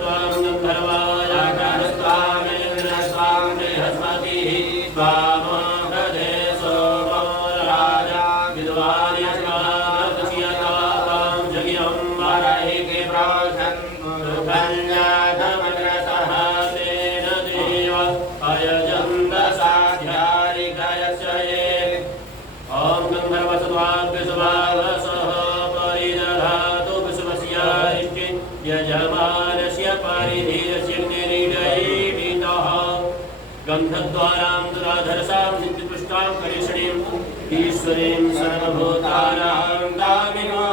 त्वां गन्धर्वायाकास्त्वामेन्द्रस्त्वां बृहस्पतिः त्वामोघधे सोमो राजा विद्वान् यज्ञावृतस्यतां जज्ञं वरहिके प्रार्थन् कन्याधमग्रसः तेन देव अयजन्त साध्यारिकयस्य ये ॐ गन्धर्वसत्त्वाग्रसभावसः परिदधातु विश्वस्यारिष्टे यजमानस्य परिधीरस्य निरीडयीडितः गन्धद्वारां दुराधरसां नित्यपुष्टां करिष्णीं ईश्वरीं सर्वभूतानां दामिनो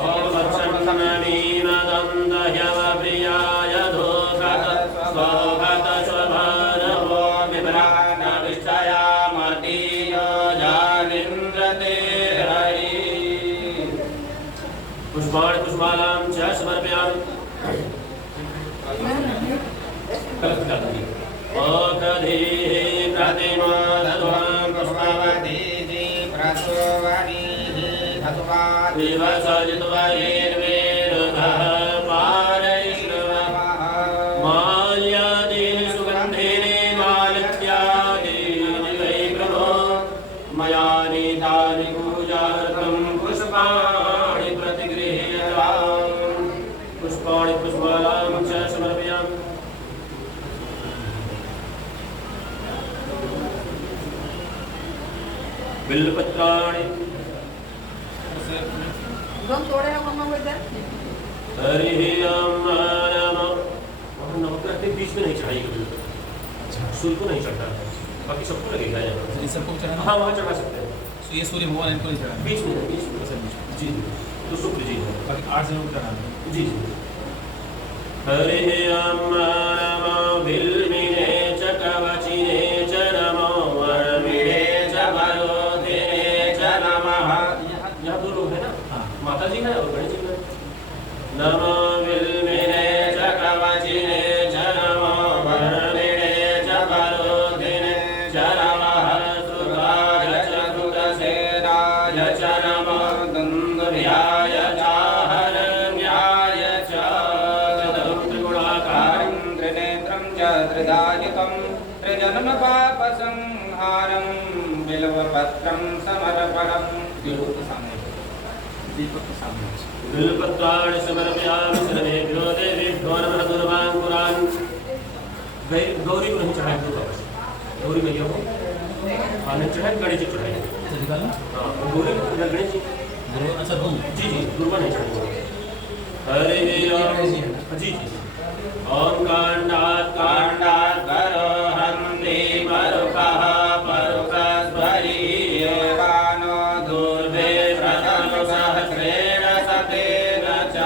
ॐ वत्सन्नमीनदन्तह्यवप्रियाय धूषत स्वगत स्वभानवो विभ्राणविष्टयामतीयो जानिन्द्रते हरि। पुष्पाणि पुष्पालां च समर्पयामि। कलश डाल दीजिए। ओकधीः प्रतिमा दध्वां पुष्पवतीति प्रसोवनीः धत्वा दिवसजित्वयेर्वेरुधः पारयिष्णवः माल्यादीनि सुगन्धीनि मालित्यादीनि वै प्रभो मया नीतानि पूजार्थं पुष्पाणि प्रतिगृह्यताम्। पुष्पाणि पुष्पालां च समर्पयामि। बिल्वपत्राणि हरिः ओम नमः। नवग्रह के बीच में नहीं चढ़ाइएगा बिल्कुल, सूर्य को नहीं चढ़ता है, बाकी सबको लगेगा यहाँ। ये सबको चढ़ाना? हाँ वहाँ चढ़ा सकते हैं। तो ये सूर्य भगवान इनको नहीं चढ़ाना? बीच में जी तो शुक्र जी है, बाकी 8 जनों को चढ़ाना जी। हरिः ओम नमः बिल्विने च कवचिने च नमो वरविणे च वरोधिने च नमः। यहाँ दो लोग हैं ना, माता जी है और गणेश जी है। नमो बिल्विने च कवचिने च नमो वरविणे च वरोधिने च नमः सुभाय च कृतसेनाय च नमो दुन्दुभ्याय च हरण्याय च त्रिगुणाकारं त्रिनेत्रं च त्रिदायिकं त्रिजन्मपापसंहारं बिल्वपत्रं समर्पणम्। बिल्वपत्राणि समर्पयामि सर्वेभ्यो देवेभ्यो नमः दुर्वाङ्कुरान्। गौरी को नहीं चढ़ाएं, गौरी मैया को नहीं चढ़ाएं, गणेश जी चढ़ाएं। हाँ गौरी गणेश जी अच्छा जी दुर्गा नहीं चढ़ाएंगे। हरिः ओम जी ओम कांडात् करोहन्ति परुकः परुकस्वरीयेवानो दूर्वे प्रथमसहस्रेण सतेन च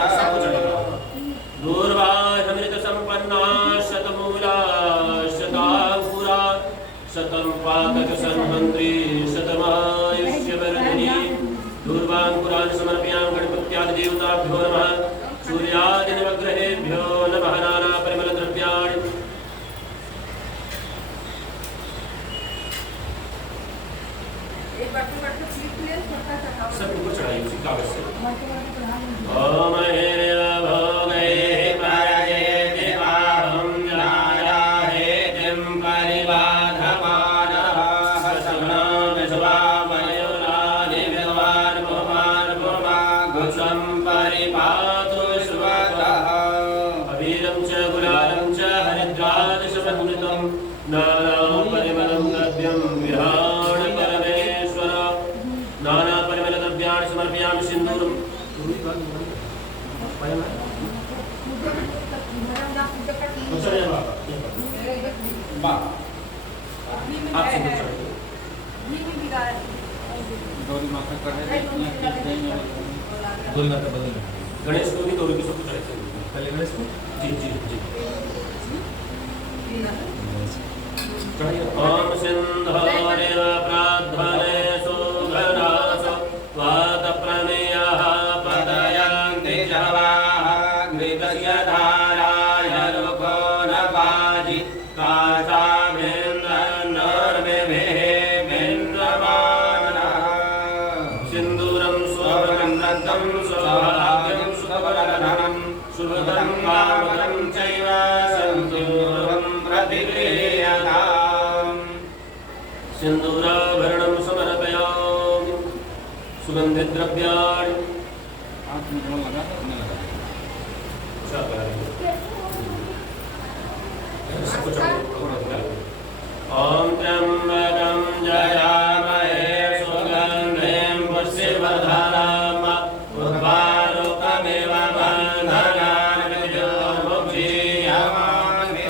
दूर्वाहमृतसम्पन्ना शतमूला शताङ्कुरा शतं पातकसंहन्त्री शतमायुष्यवर्धिनी। दूर्वाङ्कुरान् समर्पयामि गणपत्यादिदेवताभ्यो नमः सूर्यादिनवग्रहेभ्यो नमः नानापरिमलद्रव्याणि। सब ऊपर चढ़ाइए उसी कागज से। ओम हेरेव भोगैः परयेति आहं नाराहेतिं परिबाधमानः सतनो विश्वामयुनानि विद्वान् भुवान् भुवागुसं परिपातु विश्वतः। अबीरं च गुलालं च हरिद्रादिशमन्वितं नाना नैवेद्यं विहाय परमेश्वर नाना परिमलद्रव्याणि समर्पयामि सिन्दूरं आप सिंदूर चढ़ाइए। गौरी माता कर रहे थे गौरी माता बदल गणेश को भी गौरी की सबको चढ़ाते हैं पहले गणेश को जी जी जी चढ़ाइए। ओम सिंधोरे प्रार्थने सुगनास वात प्रणयः पदयन्ति जवाः घृतस्य धाराय रुको न बाजि काचाभिन्द्रनर्मिभिः भिन्द्रमानः सिन्दूरं स्वभगं रक्तं सौभाग्यं सुखवरधनं शुभदं कामदं चैव सिन्दूरं प्रतिगृह्यताम् सिन्दूराभरणं समर्पयामि सुगन्धिद्रव्याणि हाथ में कौन लगा नहीं लगा ओम त्र्यंबकं जयामहे सुगन्धिं पुष्टिवर्धनम् उर्वारुकमिव बन्धनान् विद्युन्मुक्षीयमामि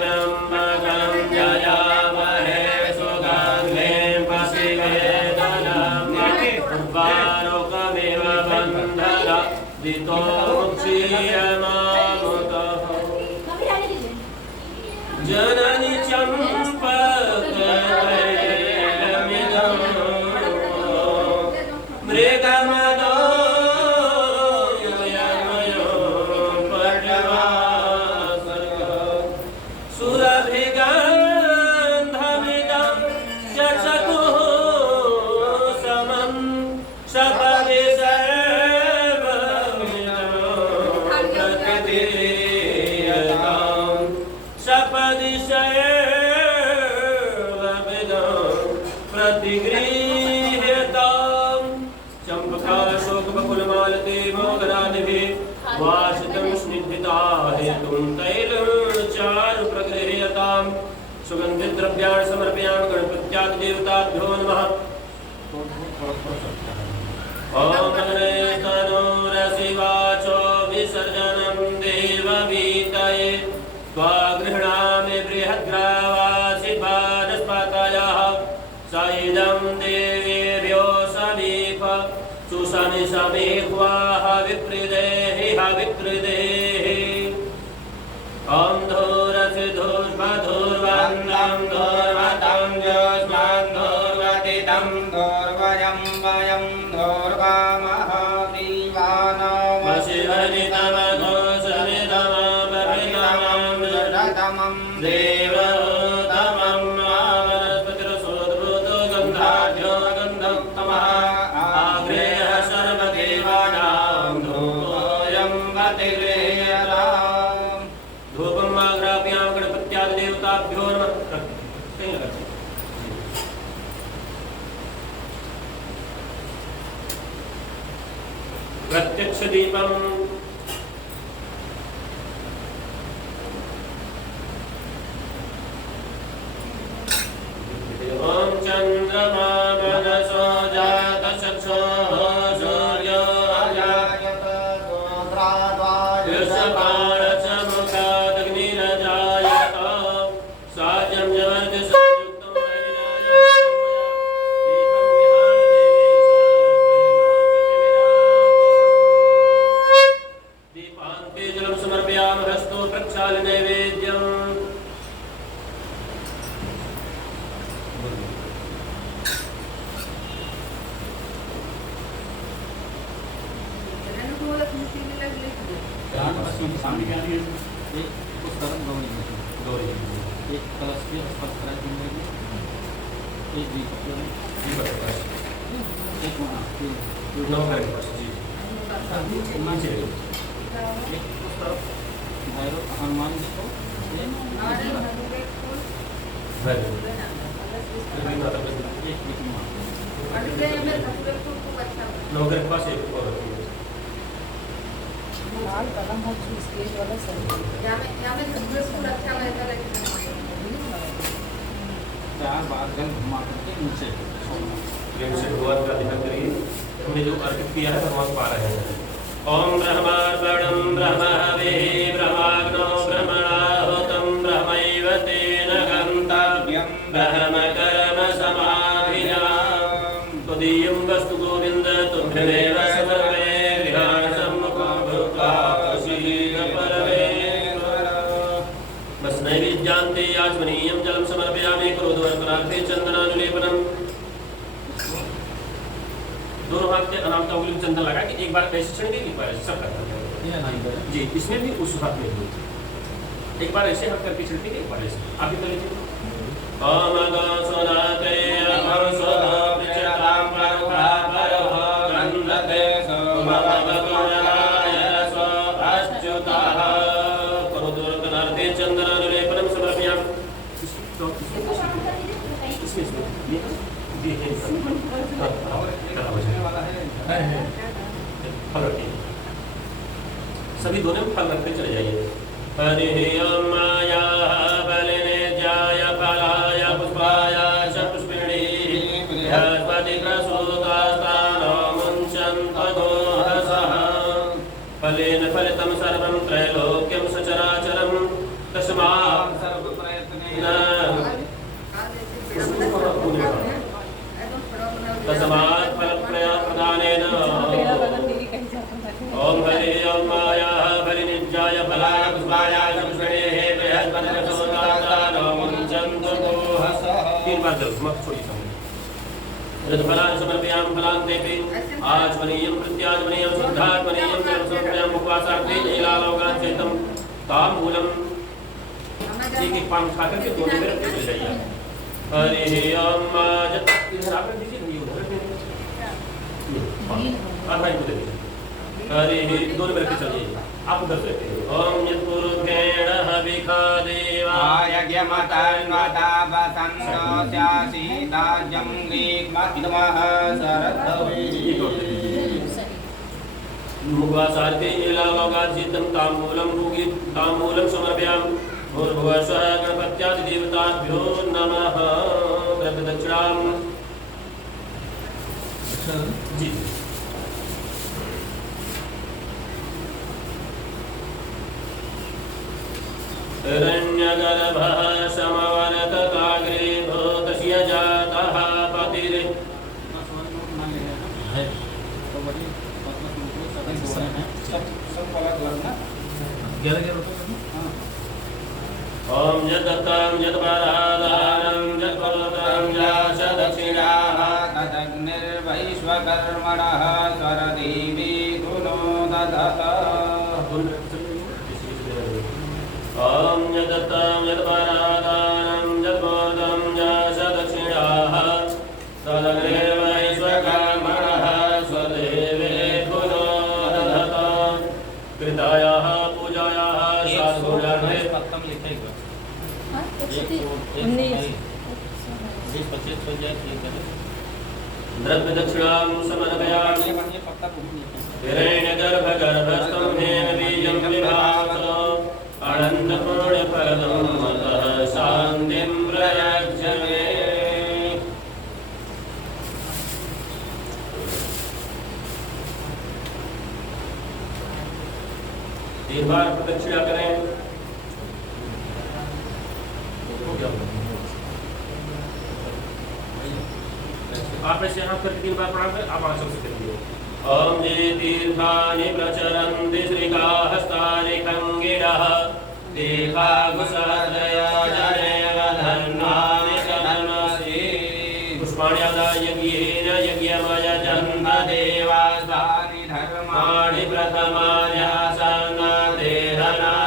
त्र्यंबकं जयामहे सुगन्धिं पुष्टिवर्धनम् उर्वारुकमिव बन्धनान् विद्युन्मुक्षीयमामि जननी चम्पकैलमिदं मृगमदो यमयो पटवासः सुरभिगन्धमिदं चक्षुः समं सपदि सर्वमिदं प्रतिदीयताम् सपदि सर्वमिदं प्रतिगृह्यताम् चम्पकाशोकबकुलमालते मोगरादिभिः वासितं स्निग्धिता हेतुं तैलं चारुप्रगृह्यताम् सुगन्धिद्रव्याणि समर्पयामि गणपत्यादिदेवताभ्यो नमः। ॐ गणेशतनोरसिवाचो विसर्जनं देववीतये त्वागृह्णामि बृहद्ग्रावासि वानस्पतयः स इदं देवेभ्यो समीप सुसमि समीह्वाः विप्रीदेहि हविप्रीदेः। ॐ धूरसि धूर्वधूर्वन्दं धूर्वतं ज्योत्स्नान् धूर्वतितं धूर्वयं वयं धूर्वामः दीवानामशिवनितमघोषनितमं देवोत्तमं वनस्पतिरसोद्भूतो गन्धाढ्यो गन्धोत्तमः आग्रेह सर्वदेवानां धूपोऽयं प्रतिगृह्यताम्। धूपम् आग्रापयामि गणपत्यादिदेवताभ्यो नमः। प्रत्यक्ष दीपम ओम चंद्रमा मनसो जात चक्षुः सूर्यो अजायत यशपाणचमुखादग्निरजायत साज्यं जवर्ति संयुक्तं दीपान्ते जलं समर्पयामि हस्तो प्रक्षाल्य नैवेद्यम्। सामने क्या दिया एक पुस्तक गौरी एक कलश के स्पर्श कराई देंगे एक दीप एक वहाँ नौ घर के पास जी नीचे एक पुस्तक भैरव हनुमान जी को एक नौ घर के पास एक और लाल कलम है जो स्केच वाला सही है। 4 बार जल घुमा करके नीचे छोड़ना। प्रेम से भगवान का ध्यान करिए। हमने जो अर्पित किया है भगवान पा रहे हैं। ओम ब्रह्मार्पणं ब्रह्मवे ब्रह्माग्नो ब्रह्मणाहुतं ब्रह्मैव तेन गन्तव्यं ब्रह्म कर्म समाधिनां त्वदीयं वस्तु गोविन्द तुभ्यमेव समर्पये विहारसम्मुखं भूत्वा शीघ्र परमेश्वर। बस नैवेद्यान्ते आचमनीयं जलं समर्पयामि क्रोधवर्पणार्थे चन्दनानुलेपनम्। दोनों हाथ के अनाम का उंगली में चंदन लगा के एक बार ऐसे छिड़के एक बार ऐसे सब करता है जी। इसमें भी उस हाथ में भी एक बार ऐसे हाथ करके छिड़के एक बार ऐसे आप भी कर लीजिए। ओम गौसोनाते अमसोभिचतां परभा गन्धते सोमभगवनाय रसो अच्युतः करोदुर्गनार्थे चन्दनानुलेपनं समर्पयामि। फल रखिए, सभी दोनों में फल रखते चले जाइए। हरि ओम माया बलिनेज्याय फलाय पुष्पाय च पुष्पिणी बृहस्पति प्रसूतास्तानो मुञ्चन्तगोहसः फलेन फलितं सर्वं त्रैलोक्यं सचराचरं तस्मात् सर्वप्रयत्नेन तस्मात् फलप्रदानेन ओम हरि ओम माया बलिनिज्याय फलाय पुष्पाय च पुष्पिणीः बृहस्पति प्रसूतास्तानो मुञ्चन्तगोहसः। 3 बार जल समाप्त छोड़िए समझ। फलाय समर्पयामि फलान्तेऽपि आचमनीयं प्रत्याचमनीयं शुद्धात्मनीयं जलं समर्पयामि उपवासार्थे नीलालोकाञ्चेतं ताम्बूलम्। एक पान खा करके दोनों में रखते चले जाइए। हरि ओम इधर आप दीजिए भाई को देखिए। हरि दोनों में रखते चलिए आप उधर से। ओम यत्पुरुषेण हविखा देवायज्ञमतन्वता वसन्तो स्यासीताजं ग्रीक्महितमः शरद्धवे मुगवासार्थे नीलालोकाञ्चितं ताम्बूलं समर्पयामि। भूर्भुवस्वः गणपत्यादिदेवताभ्यो नमः। द्रव्यदक्षिणां जी हिरण्यगर्भः समवरतताग्रे तस्य जातः पतिः ओम यद्दत्तं यद्वरादानं यत्परोतं यास दक्षिणाः तदग्निर्वैश्वकर्मणः स्वरदेवी गुणो ददतः। ओम यद्दत्तं यद्वरादानं यत्परोतं यास दक्षिणाः तदग्निर्वैश्वकर्मणः स्वरदेवी गुणो ददतः। कृतायाः पूजायाः साधुर्यार्थे पत्तम लिखेगा। हाँ, 19 25 हो जाए ठीक है। द्रव्य दक्षिणां समर्पयामि। हिरण्यगर्भगर्भस्थं हेन बीजं विभावतो अनन्तपुण्यफलदं मतः शान्तिं प्रयच्छ मे। एक बार प्रदक्षिणा करें। आप ऐसे हाथ करके 3 बार प्रणाम करें। आप आसन से करिए। ओम ये तीर्थानि प्रचरन्ति श्रीकाहस्तानि खङ्गिरः दीर्घागुसहस्रया जनेव धन्वानि धन्वसि पुष्पाणि आदाय यज्ञेन यज्ञमयजन्त देवास्तानि धर्माणि प्रथमान्यासन् देहनागमहिमानः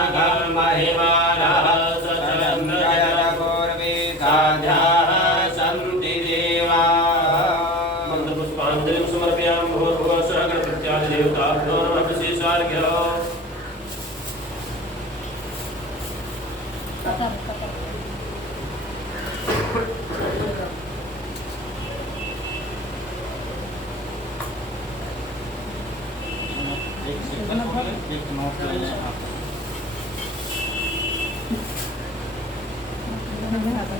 सचन्द्रपूर्वे साध्याः सन्ति देवा। मन्त्रपुष्पाञ्जलिं समर्पयामि। भूर्भुवस्वः गणपत्यादिदेवताभ्यो नमः विशेषार्घ्यः। एक नोट ले लें आप। दोनों पर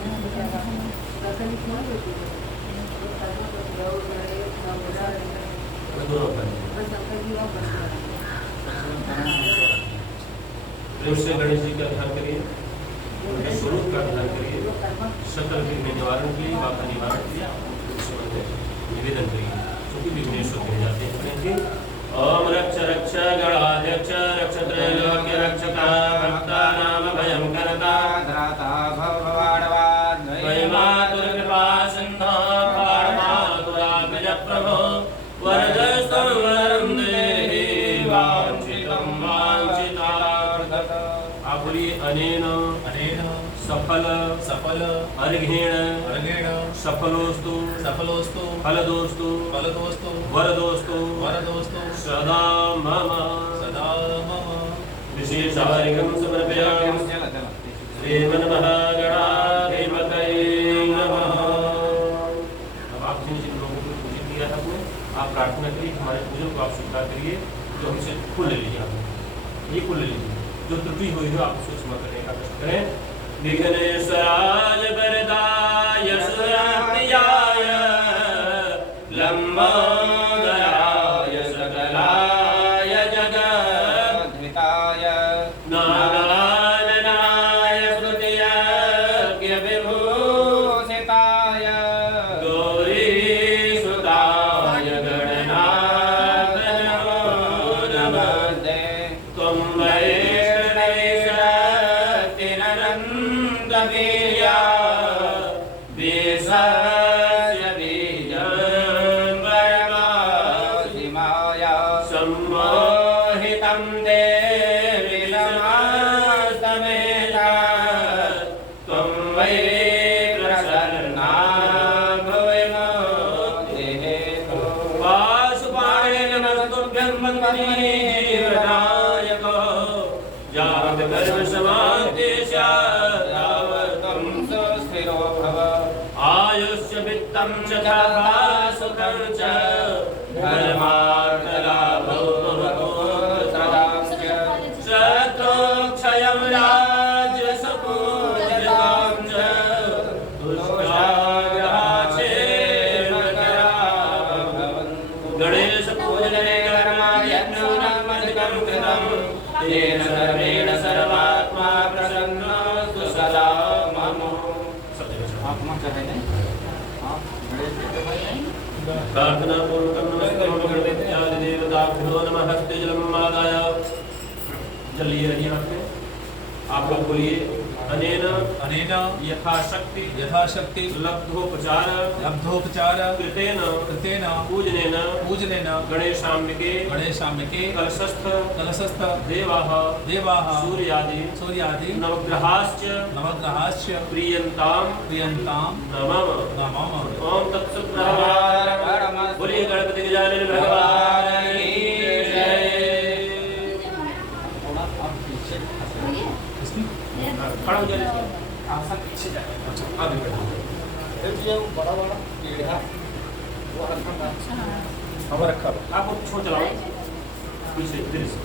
प्रेम से गणेश जी का ध्यान करिए, उनके स्वरूप का ध्यान करिए, सकल विघ्न निवारण के लिए, बाधा निवारण के लिए निवेदन करिए, क्योंकि विघ्नेश्वर कहे जाते हैं। गणेश जी ओम रक्ष रक्ष गणाध्यक्ष रक्ष त्रैलोक्य रक्षका भक्तानाम भयं करता धराता भववाडवाद वैमातुर कृपा सिन्धो पारमातुराग्रज प्रभो वरदस्तं वरं देहि वाञ्छितं वाञ्छितार्थम्। आप बोलिए अनेन अनेन सफल सफल अर्घेण अर्घेण सफलोस्तु सफलोस्तु फलदोस्तु फलदोस्तु वरदोस्तु वरदोस्तु सदा मम सदा मम। विशेषार्घ्यं समर्पयामि चल चल श्रीमन्महागणाधिपतये नमः। अब आप जिन जिन लोगों को पूजन किया है आपने, आप प्रार्थना करिए हमारे पूजन को आप स्वीकार करिए। जो हमसे फूल ले लीजिए, आप ये फूल ले लीजिए, जो त्रुटि हुई है आप उसको क्षमा करने का कष्ट करें। विघ्नेश्वराय वरदाय सुरप्रियाय लंबोदराय सकलाय जगद्विताय नारायणाय स्तुत्याख्य विभूषिताय गौरीसुताय गणनाथ नमो नमस्ते। त्वं वैष्णवेशक्तिरनन्तवीर्या वेशस्य बीजं परमासिमाय सम्मोहितं देवि नमस्तमेता। त्वं वै प्रसन्ना भुवि मोक्तिहेतु। वासुपाणिने नमस्तुभ्यं वन्दे जीवनायको यावत् कर्मसमाप्तिः स्यात् तावत् त्वं सुस्थिरो भव। आयुष्य वित्तं च तथा सुखं च धर्मार्थलाभो पुत्रदां च शत्रुक्षयं राज्यसपूजितां च दुष्टाग्रहाक्षेमकराः भवन्तु। गणेशपूजने कर्माण्यज्ञानमधिकं कृतं तेन सर्वेण सर्वात्मा प्रसन्नस्तु सदा मम। आप मत चढ़ाइए आप गणेश जी चढ़ाइए प्रार्थना पूर्वकं नमस्कारं गणपत्यादि देवताभ्यो नमः। हस्ते जलम् आदाय जल लिए रहिए हाथ में। आप लोग बोलिए अनेन अनेन यथाशक्ति यथाशक्ति लब्धोपचार लब्धोपचार कृतेन कृतेन पूजनेन पूजनेन गणेशाम्बिके गणेशाम्बिके कलशस्थ कलशस्थ देवाः देवाः सूर्यादि सूर्यादि नवग्रहाश्च नवग्रहाश्च प्रियन्तां प्रियन्तां नमः। नमः। ओम तत्सत् बोलिए गणपति गजानन भगवान की जय। थोड़ा आप पीछे खड़ा हो जाइए। आसन पीछे जाए अच्छा आप भी खड़े हो जाइए। ये बड़ा बड़ा पेड़ है वो रखा था हवा रखा हुआ। आप वो छोड़ चलाओ पीछे धीरे से।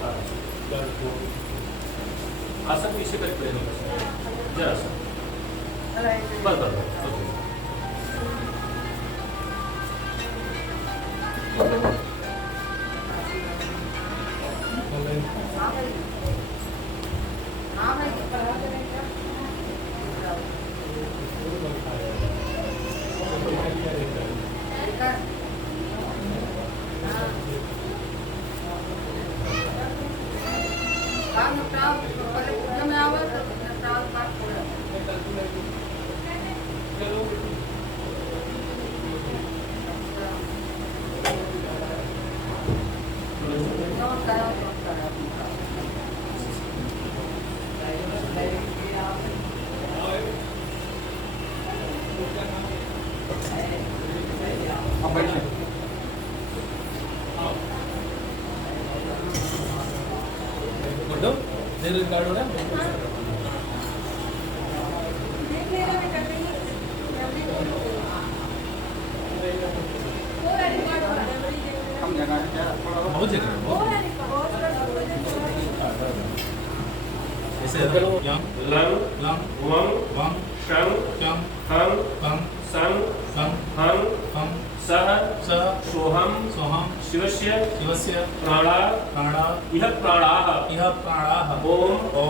आसन पीछे कर खड़े हो जरा सा बस बस ओके। अब बैठिए गुड्डू देर रिकॉर्ड हो रहा है। हम जगह है क्या थोड़ा बहुत जगह है, बहुत जगह। ऐसे यम लं लम वं वम शं शं हं हं सं सं हं हं सः सः सोहं सोहं शिवस्य शिवस्य प्राणा प्राणा इह प्राणाः इह प्राणाः ॐ ॐ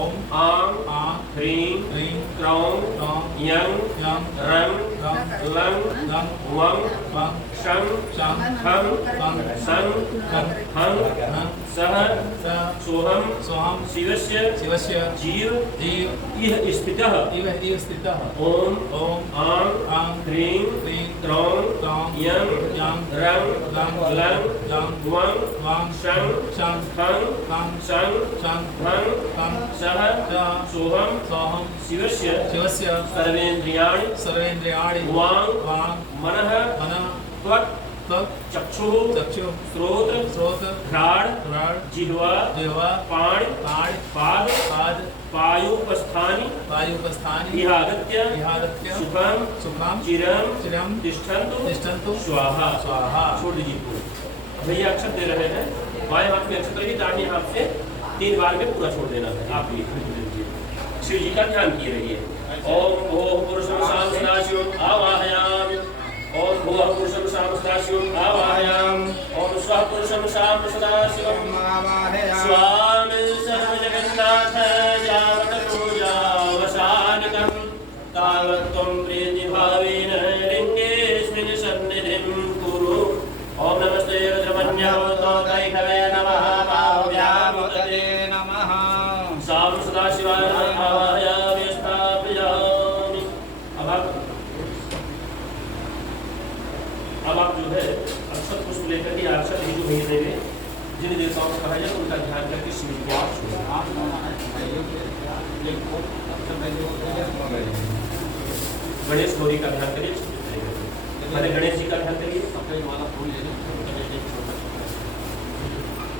आं आं ह्रीं ह्रीं क्रौं क्रौं यं यं रं रं लं लं वं वं शं शं हं हं सं हं हं हं सः सः सोहं सोहं शिवस्य शिवस्य जीव जीव इह स्थितः इव स्थितः ॐ ॐ आं आं ह्रीं ह्रीं क्रौं क्रौं यं यं रं लं लं लं वं वं शं शं हं हं सं शं हं हं सः सः सोहं सोहं शिवस्य शिवस्य सर्वेन्द्रियाणि सर्वेन्द्रियाणि वाङ् वाङ् मनः मनः त्वक् त्वक् चक्षुः चक्षुः श्रोत्र श्रोत घ्राण घ्राण जिह्वा जिह्वा पाणि पाणि पाद पाद पायुपस्थानि वायुपस्थानि इहागत्य इहागत्य सुखं सुखं चिरं चिरं तिष्ठन्तु तिष्ठन्तु स्वाहा स्वाहा। छोड़ दीजिए पूरा। भैया अक्षर दे रहे हैं, बाएं हाथ में अक्षर करिए, दाहिने हाथ से 3 बार में पूरा छोड़ देना है। आप ये शिव जी का ध्यान किए रहिए। ओम भोः पुरुषं साम सदाशिवम् आवाहयामि। ओम भुवः पुरुषं साम सदाशिवम् आवाहयामि। ओम स्वः पुरुषं साम सदाशिवम् आवाहयामि। स्वामी सर्वजगन्नाथ यावत् पूजावसानकं तावत् त्वं प्रीतिभावेन लिङ्गेऽस्मिन् सन्निधिं कुरु। ओम नमस्ते रुद्रमन्यवतोदैकवे नमः बाहुव्यामुदते नमः। साम सदाशिवाय नमः आवाहयामि स्थापयामि। अब आप जो है अक्षत पुष्प लेकर के अक्षत ही जो भेज देंगे, जिन देवताओं को कहा जाए उनका ध्यान करके शिव जी को आप छोड़ें। गणेश गौरी का ध्यान करिए, हरे गणेश जी का ध्यान करिए,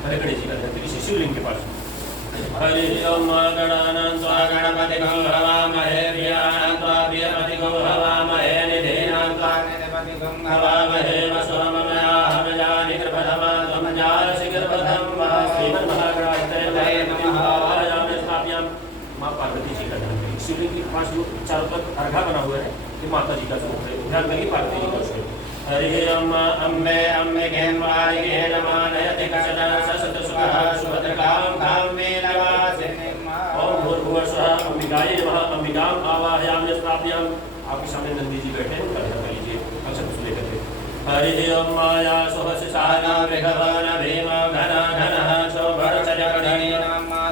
हरे गणेश जी का ध्यान करिए शिवलिंग के पास। हरि ओम गणानां त्वा गणपतिं हवामहे प्रियाणां त्वा प्रियपतिं हवामहे निधीनां त्वा निधिपतिं हवामहे वसुममयाहमजानि कृपधमा त्वं जायसि कृपधं श्रीमन्महागणाधिपतये नमः। आवाहयामि स्थापयामि। माँ पार्वती जी का ध्यान करिए। शिवलिंग के पास जो चारों तरफ अर्घा बना हुआ है, ये माता जी का स्वरूप है। ध्यान करिए पार्वती जी का स्वरूप। हरि ओम अम्बे अम्बिके वाणिके नमानयति कचना ससतसुखः सुभद्रकां काम्ये नवासिनीं। ओम भूर्भुवः स्वः अंबिकायै नमः। अंबिकां आवाहयामि स्थापयामि। आपके सामने नंदी जी बैठे हैं, उनका ध्यान करिए अक्षर पुष्प लेकर के। हरि ओम माया सुहसिसाना मृगवन भीम घन घनः शोभरचजगणीय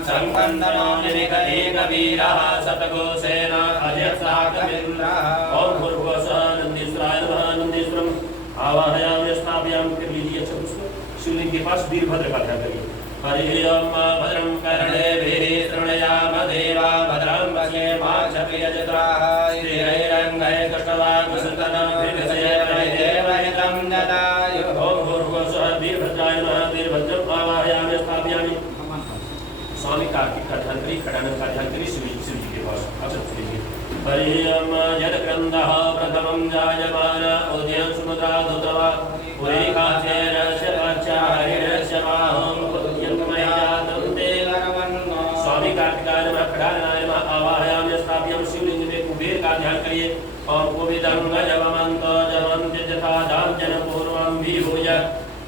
संकन्दनो निरिकैकवीरः सतगोसेना अजयसाकमिन्द्रः। ओम भूर्भुवः स्वः नन्दीश्वराय नमः। नन्दीश्वरम् आवाहयामि स्थापयामि। फिर लीजिए अक्षर पुष्प शिवलिंग के पास वीरभद्र का ध्यान करिए। हरि ओम भद्रं कर्णेभिः शृणुयाम देवा भद्रं पश्येमाक्षभिर्यजत्राः स्थिरैरङ्गैः कृष्णवागुसुतनं देवहितं ददायुः। ओम भूर्भुवः स्वः वीरभद्राय नमः। वीरभद्रम् आवाहयामि स्थापयामि। स्वामी कार्तिक का ध्यान करिए, खड़ानंद का ध्यान करिए शिव जी के पास अक्षर पुष्प लीजिए। हरि ओम यदक्रन्दः प्रथमं जायमान उदयं समुद्राधुतवा पुरीकाचेरस्य पाच्चाहरिरस्य बाहुं पुत्यङ्गमयातं ते वरवन्नो। स्वामी कार्तिकाय नमः। खड़ानंदाय नमः। आवाहयामि स्थापयामि। शिवलिंग में कुबेर का ध्यान करिए। और कुबिदं गजवमन्तो जवन्ति यथा दाम्यन पूर्वं विभुज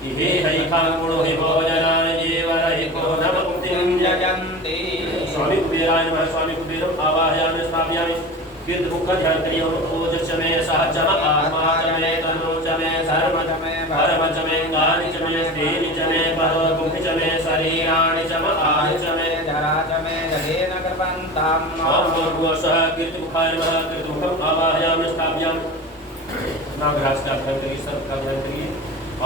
इहे हैखाङ्गुणो हि भोजनानि जीवरहिको न मुक्तिं यजन्ति। स्वामी कुबेराय नमः। स्वामी कुबेरम् आवाहयामि स्थापयामि। कीर्त मुख का ध्यान करिए। ओजस में सहज आत्मा च में तनु च में धर्म च में परम च में गानि च में स्त्रीनि च में परो गुहि च में शरीराणि च में आयु च में जरा च में जलेन कृपन्तां। ओम भूर्भुवः स्वः कीर्त मुखाय नमः। कीर्त मुखम् आवाहयामि स्थापयामि। नागराज का ध्यान करिए, सर्प का ध्यान करिए।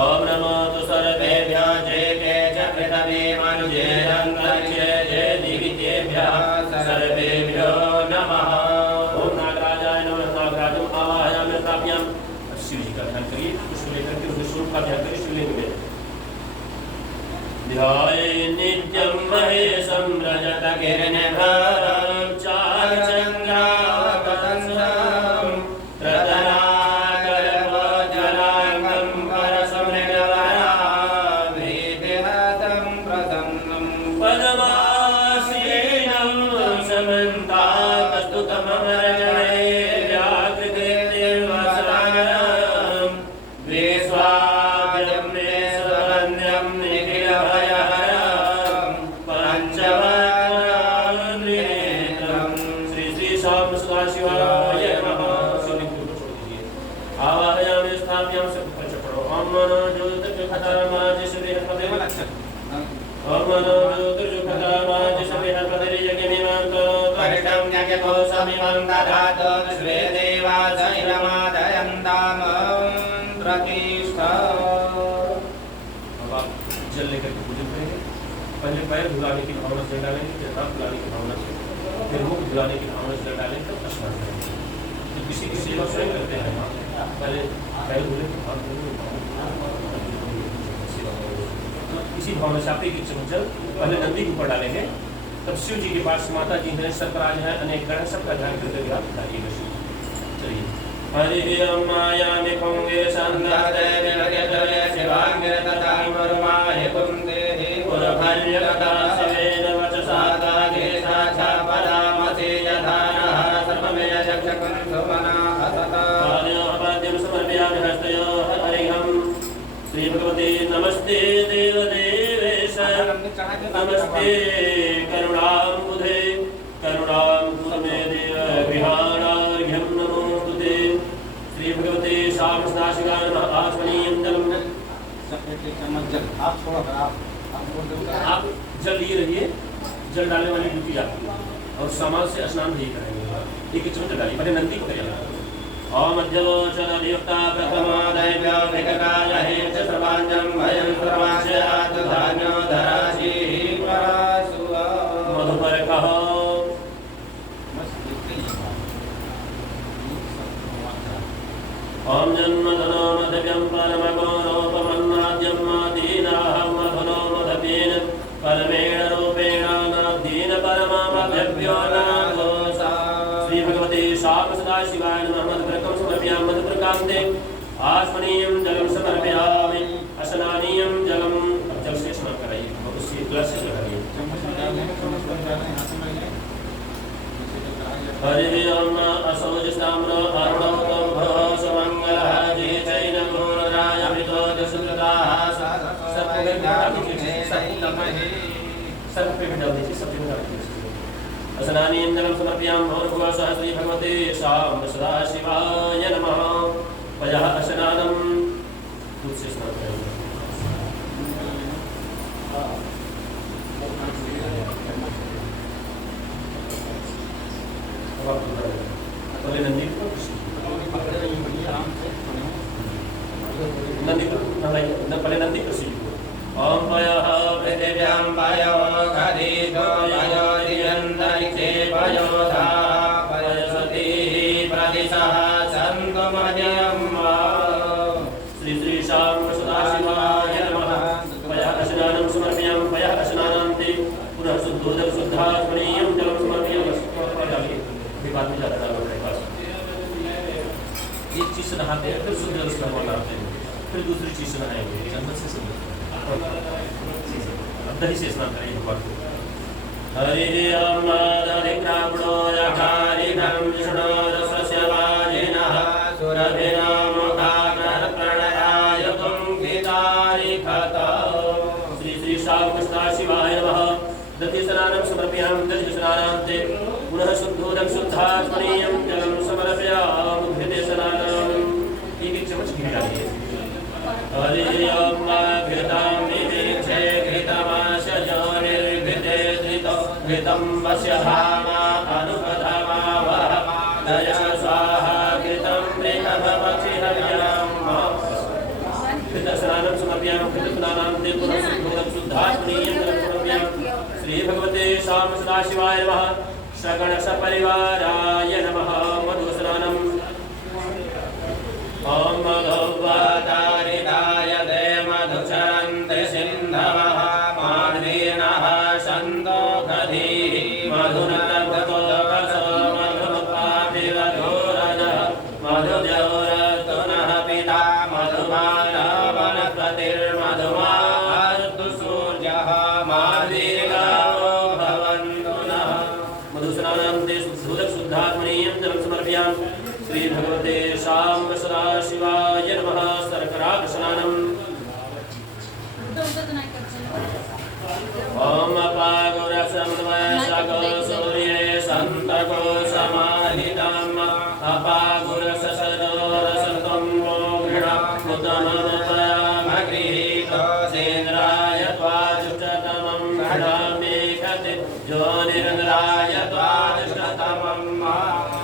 ओम नमो तु सर्वेभ्यः जय के च पृथिवी मनुजेरन्तरिक्षे जय दिवितेभ्यः सर्वेभ्यो नमः। ओम नागराजाय नमः। नागराजम् आवाहयामि स्थापयामि। शिव जी का ध्यान करिए, पुष्प लेकर के उनके स्वरूप का ध्यान करिए शिवलिंग में। ध्याये नित्यं महेशं रजतगिरिनिभं चारुचन्द्रावतंसं रतनाकरभोजनाङ्गं परसमृगवराभीतिहतं प्रसन्नं पदमासीनं समन्तातस्तुतममरगणैः ओम मनो दुर्जुखतामाज सविहपतिर्यज्ञमिमान्तो परिणं यज्ञको समिमं दधातो विश्वे देवा जैवमादयन्तां प्रतिष्ठा। अब आप जल लेकर के पूजन करेंगे। पहले पैर धुलाने की भावना से डालेंगे, फिर हाथ धुलाने की भावना से, फिर मुख धुलाने की भावना से डालेंगे, तब स्नान करेंगे। जब किसी की सेवा स्वयं करते हैं, पहले पैर धुले, हाथ धुले, इसी भावना से आप एक चम्मच जल पहले नंदी के ऊपर डालेंगे, तब शिव जी के पास माता जी हैं, सर्पराज हैं, अनेक गण, सबका ध्यान करते हुए आप डालिएगा। चलिए हरि ओम मायामि पुंगे संदते विभगतये शिवांगिरततां वरुमाहि पुंगे पुरभर्यगता शिवेन वचसा गागे साचा पदामसि यथानः सर्वमेयजक्षकुंसुमना असता पाद्यं समर्पयामि हस्तयोः हरिहं श्री भगवते नमस्ते देवदेवेश नमस्ते करुणाम्बुधे करुणाम्बुधे मे देव विहारार्घ्यं नमोस्तुते श्री भगवते श्याम सदाशिवाय नमः। आचमनीयं जलम आप जल लिए रहिए, जल डालने वाली ड्यूटी आप और सामान से स्नान भी करेंगे। एक चम्मच डालिए, पहले नंदी को करिए। ओम अद्यवोचनधियुक्ता प्रथमादैव्यो विकटालहे च सर्वाञ्जं भयं सर्वास्य आत्मधान्यो धरासि परासुवा मधुपरकः ओम जन्मधनो मधव्यं परमगौरोपमन्नाद्यं मादीनाहं मधुनो मधव्येन परमेण रूपेण नादीन परमामभ्यभ्यो नाघोषा। श्री भगवते श्याम सदाशिवाय नमः। मधुपरकं समर्पयामि। मधुपरकान्ते आचमनीयं जलं समर्पयामि। स्नानीयं जलं जल से स्नान कराइए और उससे ग्लास से लगाइए। हरि ओम असौजसाम्रो अरुणोतो भव सुमंगलः जे चैन गुरुराय विदो दशुताः सब पे डाल दीजिए, सब पे डाल दीजिए, सब पे डाल दीजिए। स्नानीयं जलं समर्पयामि। भूर्भुवः स्वः श्री भगवते श्याम सदाशिवाय नमः। पयः स्नानं दूध से स्नान करेंगे। पहले नंदी को पहले नंदी प्रसिद्ध। ओम पयः पृथिव्यां पयो खदितो पयो दियन्तरिक्षे पयो धा पयसति प्रदिशः सन्तु मह्यं श्री श्री श्याम सदाशिवाय नमः। पयः स्नानं समर्पयामि। पयः स्नानान्ते पुनः शुद्धोदक शुद्धात्मनीयं जलं समर्पयामि। बाद में ज़्यादा डालो मेरे पास। एक चीज़ से नहाते हैं, फिर शुद्ध जल से नहाते हैं, फिर दूसरी चीज़ से नहाएंगे। जन्मत से शुद्ध, अब दही से स्नान करेंगे भगवान को। हरि ओम नादधिक्रावणो यकारिधं विष्णो रसस्य वाजिनः सुरभिरामुखाग्रहप्रणयाय कुंभितारिखत। श्री श्री श्याम सदाशिवाय नमः। दधिस्नानं समर्पयामि। दधिस्नानान्ते पुनः शुद्धोदक शुद्धात्मनीयं जलं समर्पयामि। घृतस्नानम् एक चम्मच घी डालिए। हरि ओम घृतं विदीक्षे घृतमास्य जोनिर्घृते धृतो घृतं वस्य भामा अनुपधामा वः दय स्वाहा घृतं मृगभवक्षिहव्यं। घृतस्नानं समर्पयामि। घृतस्नानान्ते पुनः शुद्धोदक शुद्धात्मनीयं जलं समर्पयामि। श्री भगवते श्याम सदाशिवाय नमः। सगण सपरिवाराय नमः। मधुस्नानम् ओम मधुवातारिताय दे मधुचरन्ति सिन्धवः माधवीनः सन्तो खधीः मधुनर्भगोदकसो मधुमुत्पादिवधूरजः मधुजौरतुनः पिता मधुमानवनस्पतिर्मधुमास्तु सूर्यः मादीर्घावो भवन्तु नः। मधुस्नानान्ते शुद्धोदक शुद्धात्मनीयं जलं समर्पयामि। श्री भगवते श्याम सदाशिवाय नमः। शर्करास्नानम् ओम अपागुरसमवशको सूर्ये सन्तको समाहितम् अपागुरससदोरसत्वं मोघृण मुतमनुपयामगृहीतो सेन्द्राय त्वाजुष्ट प्रणामेखते ज्योनिरङ्गराय द्वादशतमम्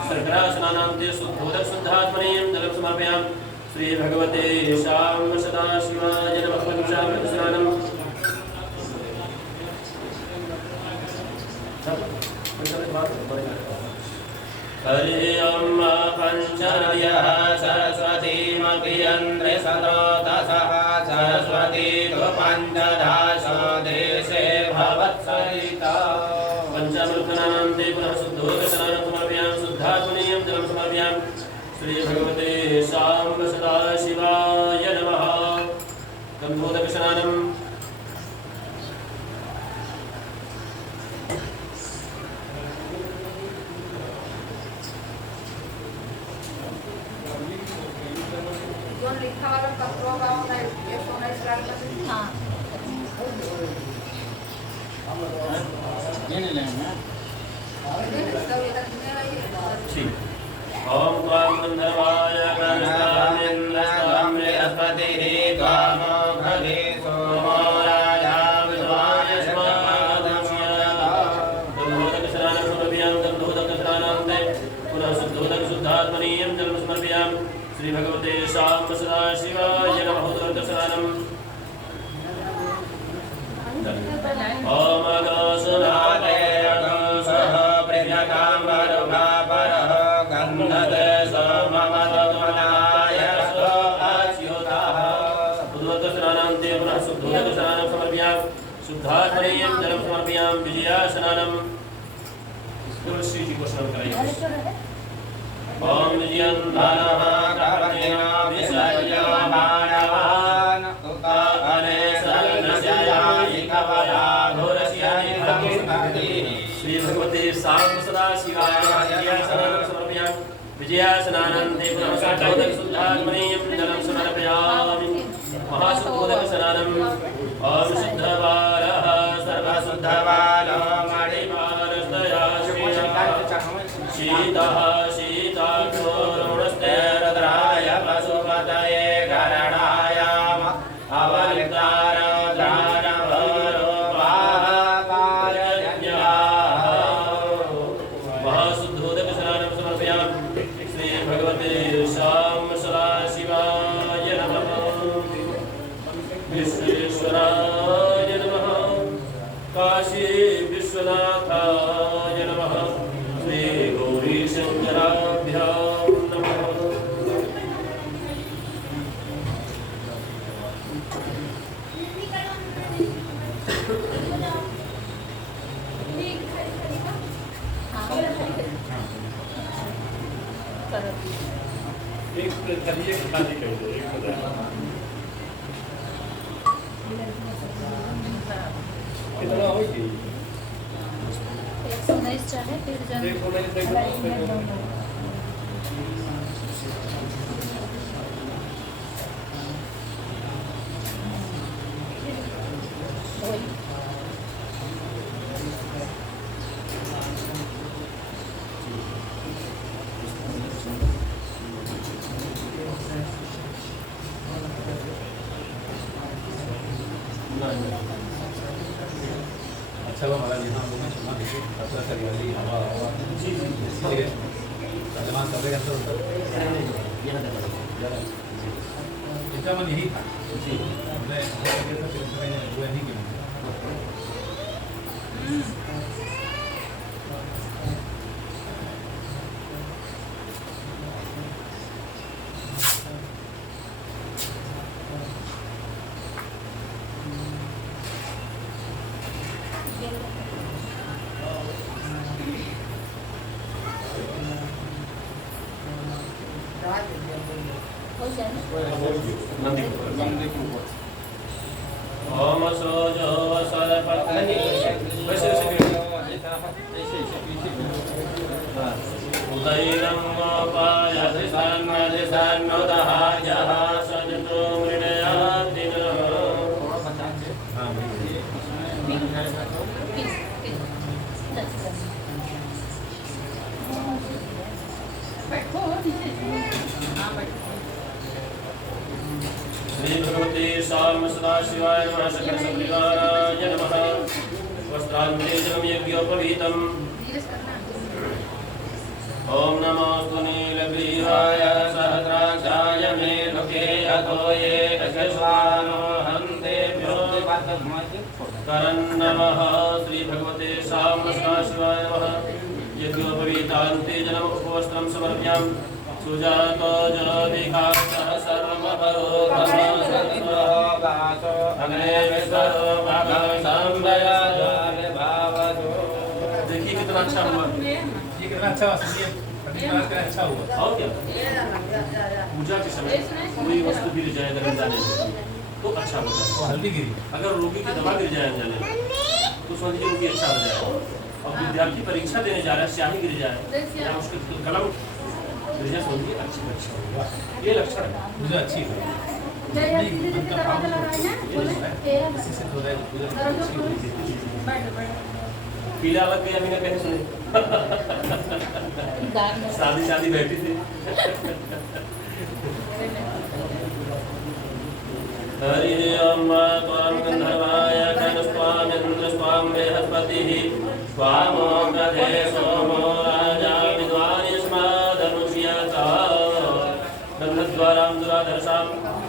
सर्करासनानान्ते शुद्धोदक शुद्धात्मनीयं जलं समर्पयामि श्री भगवते शाम सदाशिवाय नमः पंचामृतस्नानम् हरि ओम पंचर्यः सरस्वतीमभियन्द्रे सतोतसः सरस्वती तु पञ्चदाशो देशे भवत्सरिता पंचामृतनान्ते पुनः शुद्धोदकस्नानं समर्पयामि शुद्धात्मनीयं जलं समर्पयामि श्री भगवते शाम्ब सदाशिवाय नमः गन्धोदकस्नानम् जो लिखा वाला पत्रों का होना है ये सोना स्टार्ट कर हाँ ये नहीं लेंगे ठीक ओम त्वां गन्धर्वाय गन्धर्वेन्द्रस्त्वां बृहस्पतिः त्वामो भगे सोमो राजा विद्वाय गन्धोदकस्नानं समर्पयामि गन्धोदकस्नानान्ते पुनः शुद्धोदकशुद्धात्मनीयं जलं समर्पयामि श्री भगवते शाम्ब सदाशिवाय नमः उदकस्नानम् ओम अगोसुनाते अगोसः प्रियकाम्बरुभापरः गन्धते सोममदमनाय सो अच्युतः उदकस्नानान्ते पुनः शुद्धोदकस्नानं समर्पयामि शुद्धात्मनीयं जलं समर्पयामि विजयासनानं तुलसी जी को स्नान कराइए ओम विजयन्धनः कर्मणा विसर्जो मानवान् तुताने सर्वस्यायिकवया घोरस्यायिकमुक्ति श्री भगवते शाम्ब सदाशिवाय विजयासनानं समर्पयामि विजयासनानन्ते पुनः शुद्धोदकशुद्धात्मनीयं जलं समर्पयामि महाशुद्धोदकस्नानम् ओम शुद्धबालः सर्वशुद्धबालो मणिमानस्तया शीतः शीताक्षोरुणस्ते रुद्राय पशुपतये करणाय महाशुद्धोदकस्नानं समर्पयामि श्री भगवते शाम्ब सदाशिवाय नमः विश्वेश्वराय नमः काशी विश्वनाथाय नमः श्री गौरीशङ्कराभ्यां नमः एक करिए खाली कर दो एक हो जाए कितना होगी 119 चढ़े फिर जब देखो नहीं देखो अच्छा वो हमारा यहाँ लोगों ने सुना देखिए अच्छा हरियाली हवा हवा जी जी सलमान कब के अंदर इतना मन यही था जी मैं वो नहीं किया हो जाए ओम सोजो सरपत्नी वैसे उदयं पायति सन्मदि सन्नुदः जः सजतो मृणयाति श्री भगवते शाम्ब सदाशिवाय नमः सकल सपरिवाराय नमः पवित्रान्ते जलं यज्ञोपवीतम् ओम नमोऽस्तु नीलग्रीवाय सहस्राक्षाय मेढके यतो ये दशश्वानो हन्तेभ्यो करन्नमः श्री भगवते साम्नस्ता शिवाय नमः यज्ञोपवीतान्ते जलमुपवस्त्रं समर्प्यामि सुजातो ज्योतिकान्तः सर्वमपरोधमो अग्ने विश्वतो भागं संवयामि भावतो। देखिए कितना अच्छा हुआ, ये कितना अच्छा हुआ, सुनिए पंडित महाराज का अच्छा हुआ। और क्या पूजा के समय कोई वस्तु गिर जाए अगर जाने तो अच्छा होता है। वो हल्दी गिरी। अगर रोगी की दवा गिर जाए जाने तो समझिए उनकी अच्छा हो जाए। और विद्यार्थी परीक्षा देने जा रहा है, स्याही गिर जाए या उसके कलम गिर जाए, समझिए अच्छी परीक्षा होगी। ये लक्षण है। मुझे अच्छी हुई। इसी से थोड़ा पूजा अच्छी हुई। पीला लग गया, मैंने कहीं सुनी शादी बैठी थी। हरि ओम त्वां गन्धर्वाय कनस्त्वामिन्द्र स्वां बृहस्पतिः स्वामो गधे सोमो राजा विद्वानिष्मादनुष्यता गन्धद्वारां दुराधर्षां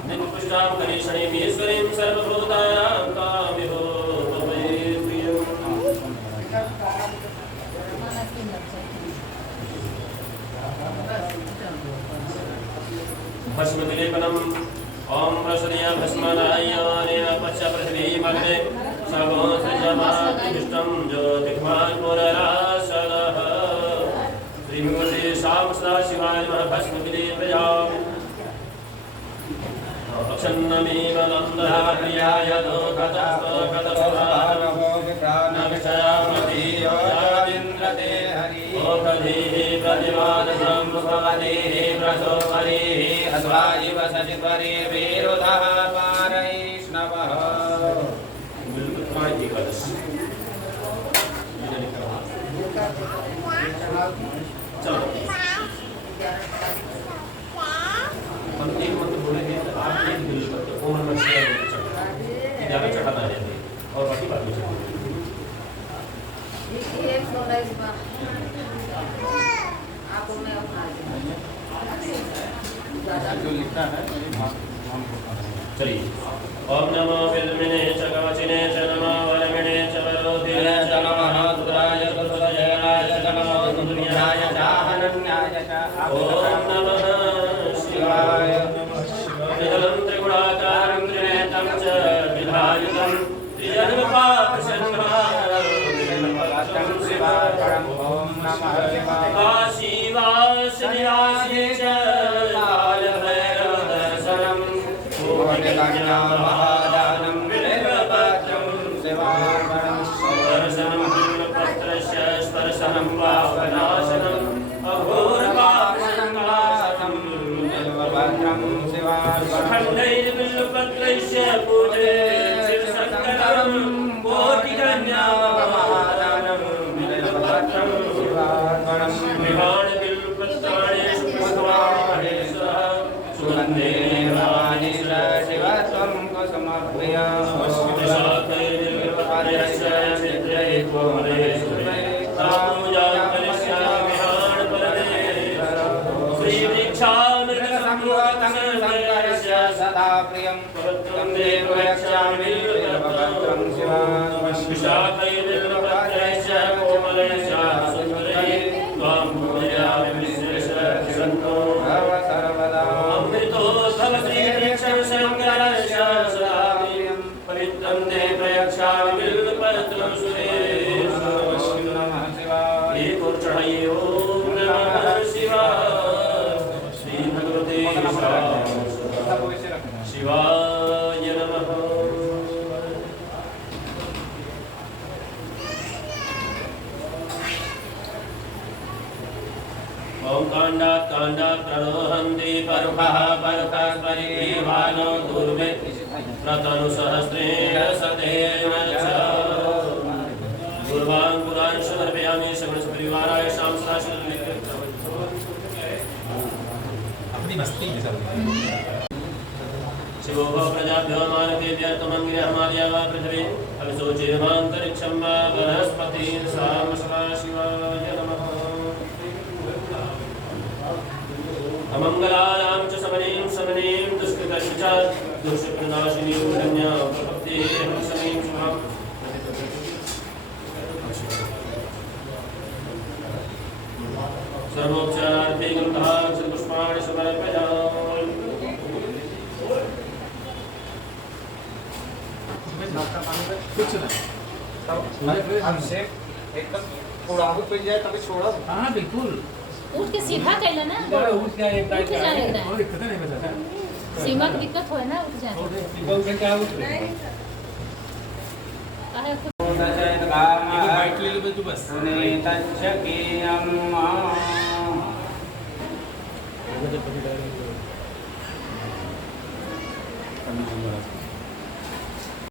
निपुष्टां करीषणीमीश्वरीं सर्वभूतानां तामिहो भस्मविलेपनम् ओम प्रसदया भस्मनायनेन पश्च पृथिवीमग्ने सर्वो सृजमादिष्टं ज्योतिर्मान् पुनरासदः श्री भगवते साम्नस्ता शिवाय नमः भस्मविलेपयामि अक्षन्नमेव नन्दधार्याय दोगतस्वरानविषयामतीयोजाविन्द्रते हरि ओकधीः प्रतिमानसं भवतीः प्रसोमरीः अस्वायिव सचिद्वरीर्विरुधः पारैष्णवः। चलो हम एक मंत्र बोलेंगे, आप एक बिल ओम नमः शिवाय ज़्यादा चढ़ाना है और बाकी बात में चलेंगे। जो लिखा है चलिए ओम नमो विद्मने च कवचिने च नमो वरमिणे च वरोधिने च नमः रुद्राय सुरसजनाय च नमो दुर्याय च अनन्याय च ओम नमः शिवाय त्रिदलं त्रिगुणाकारं त्रिनेत्रं च विधायकं त्रिजन्मपापशन्मानं शिवाय ओम नमः शिवाय काशीवासनिवासे च कालभैरवदर्शनं महादानं विलयपत्रं शिवार्पणं स्पर्शनं बिल्वपत्रस्य स्पर्शनं पापनाशनम् अघोरपापसंहारं बिल्वपत्रं शिवार्पणं पूजे शिवशङ्करं कोटिकन्यावमादानं बिल्वपत्रं शिवार्पणं विहाणबिल्वपत्राणि सुभगवाणेश्वरः सुगन्धे शिवत्वं कुसुमप्रिय सदा प्रियं वन्दे प्रयच्छामि भगवतं शिवाय कोमलैश्च सुन्दरैः त्वां पूजयामि विश्वेश्वर सन्तो भव सर्वदा अमृतोद्भव श्रीकृष्ण शङ्करस्य सदाप्रियं पवित्रं ते प्रयच्छामि बिल्वपत्रं सुरेश नमः शिवाय। एक और चढ़ाइए ओम नमः शिवाय। श्री भगवते शिवाय नमः। ओम कांडात् कांडात् प्रणोहन्ति परुखः परुखस्परिवानो दूर्वे प्रतनुसहस्रेण सतेन च पूर्वान् पुरान् समर्पयामि श्रवणसपरिवाराय शांस्ताश्रय अपनी मस्ती में सब शिवो प्रजाभ्यो मानवेभ्यः त्वमं गिरहमालया वा पृथिवी अविशोचिरमान्तरिक्षं वा वनः तेन साम सदाशिवाय नमः अमङ्गलानां च समनें दुष्कृतस्य च दुष्कृतनाशिनीं धन्यां प्रपद्येऽहं शमीं शुभाम् सर्वोपचारार्थे गन्धः पुष्पाणि समर्पयामि कुछ ना हमसे एकदम थोड़ा आगे पे जाए तभी छोड़ा हाँ बिल्कुल उठ के सीधा कैला ना जरा उठ जाए एक उठ जाने का और दिक्कत नहीं बचा सीमा की दिक्कत हो ना उठ जाने उठ क्या उठ काहे खुद बाइक ले लो तू बस मुझे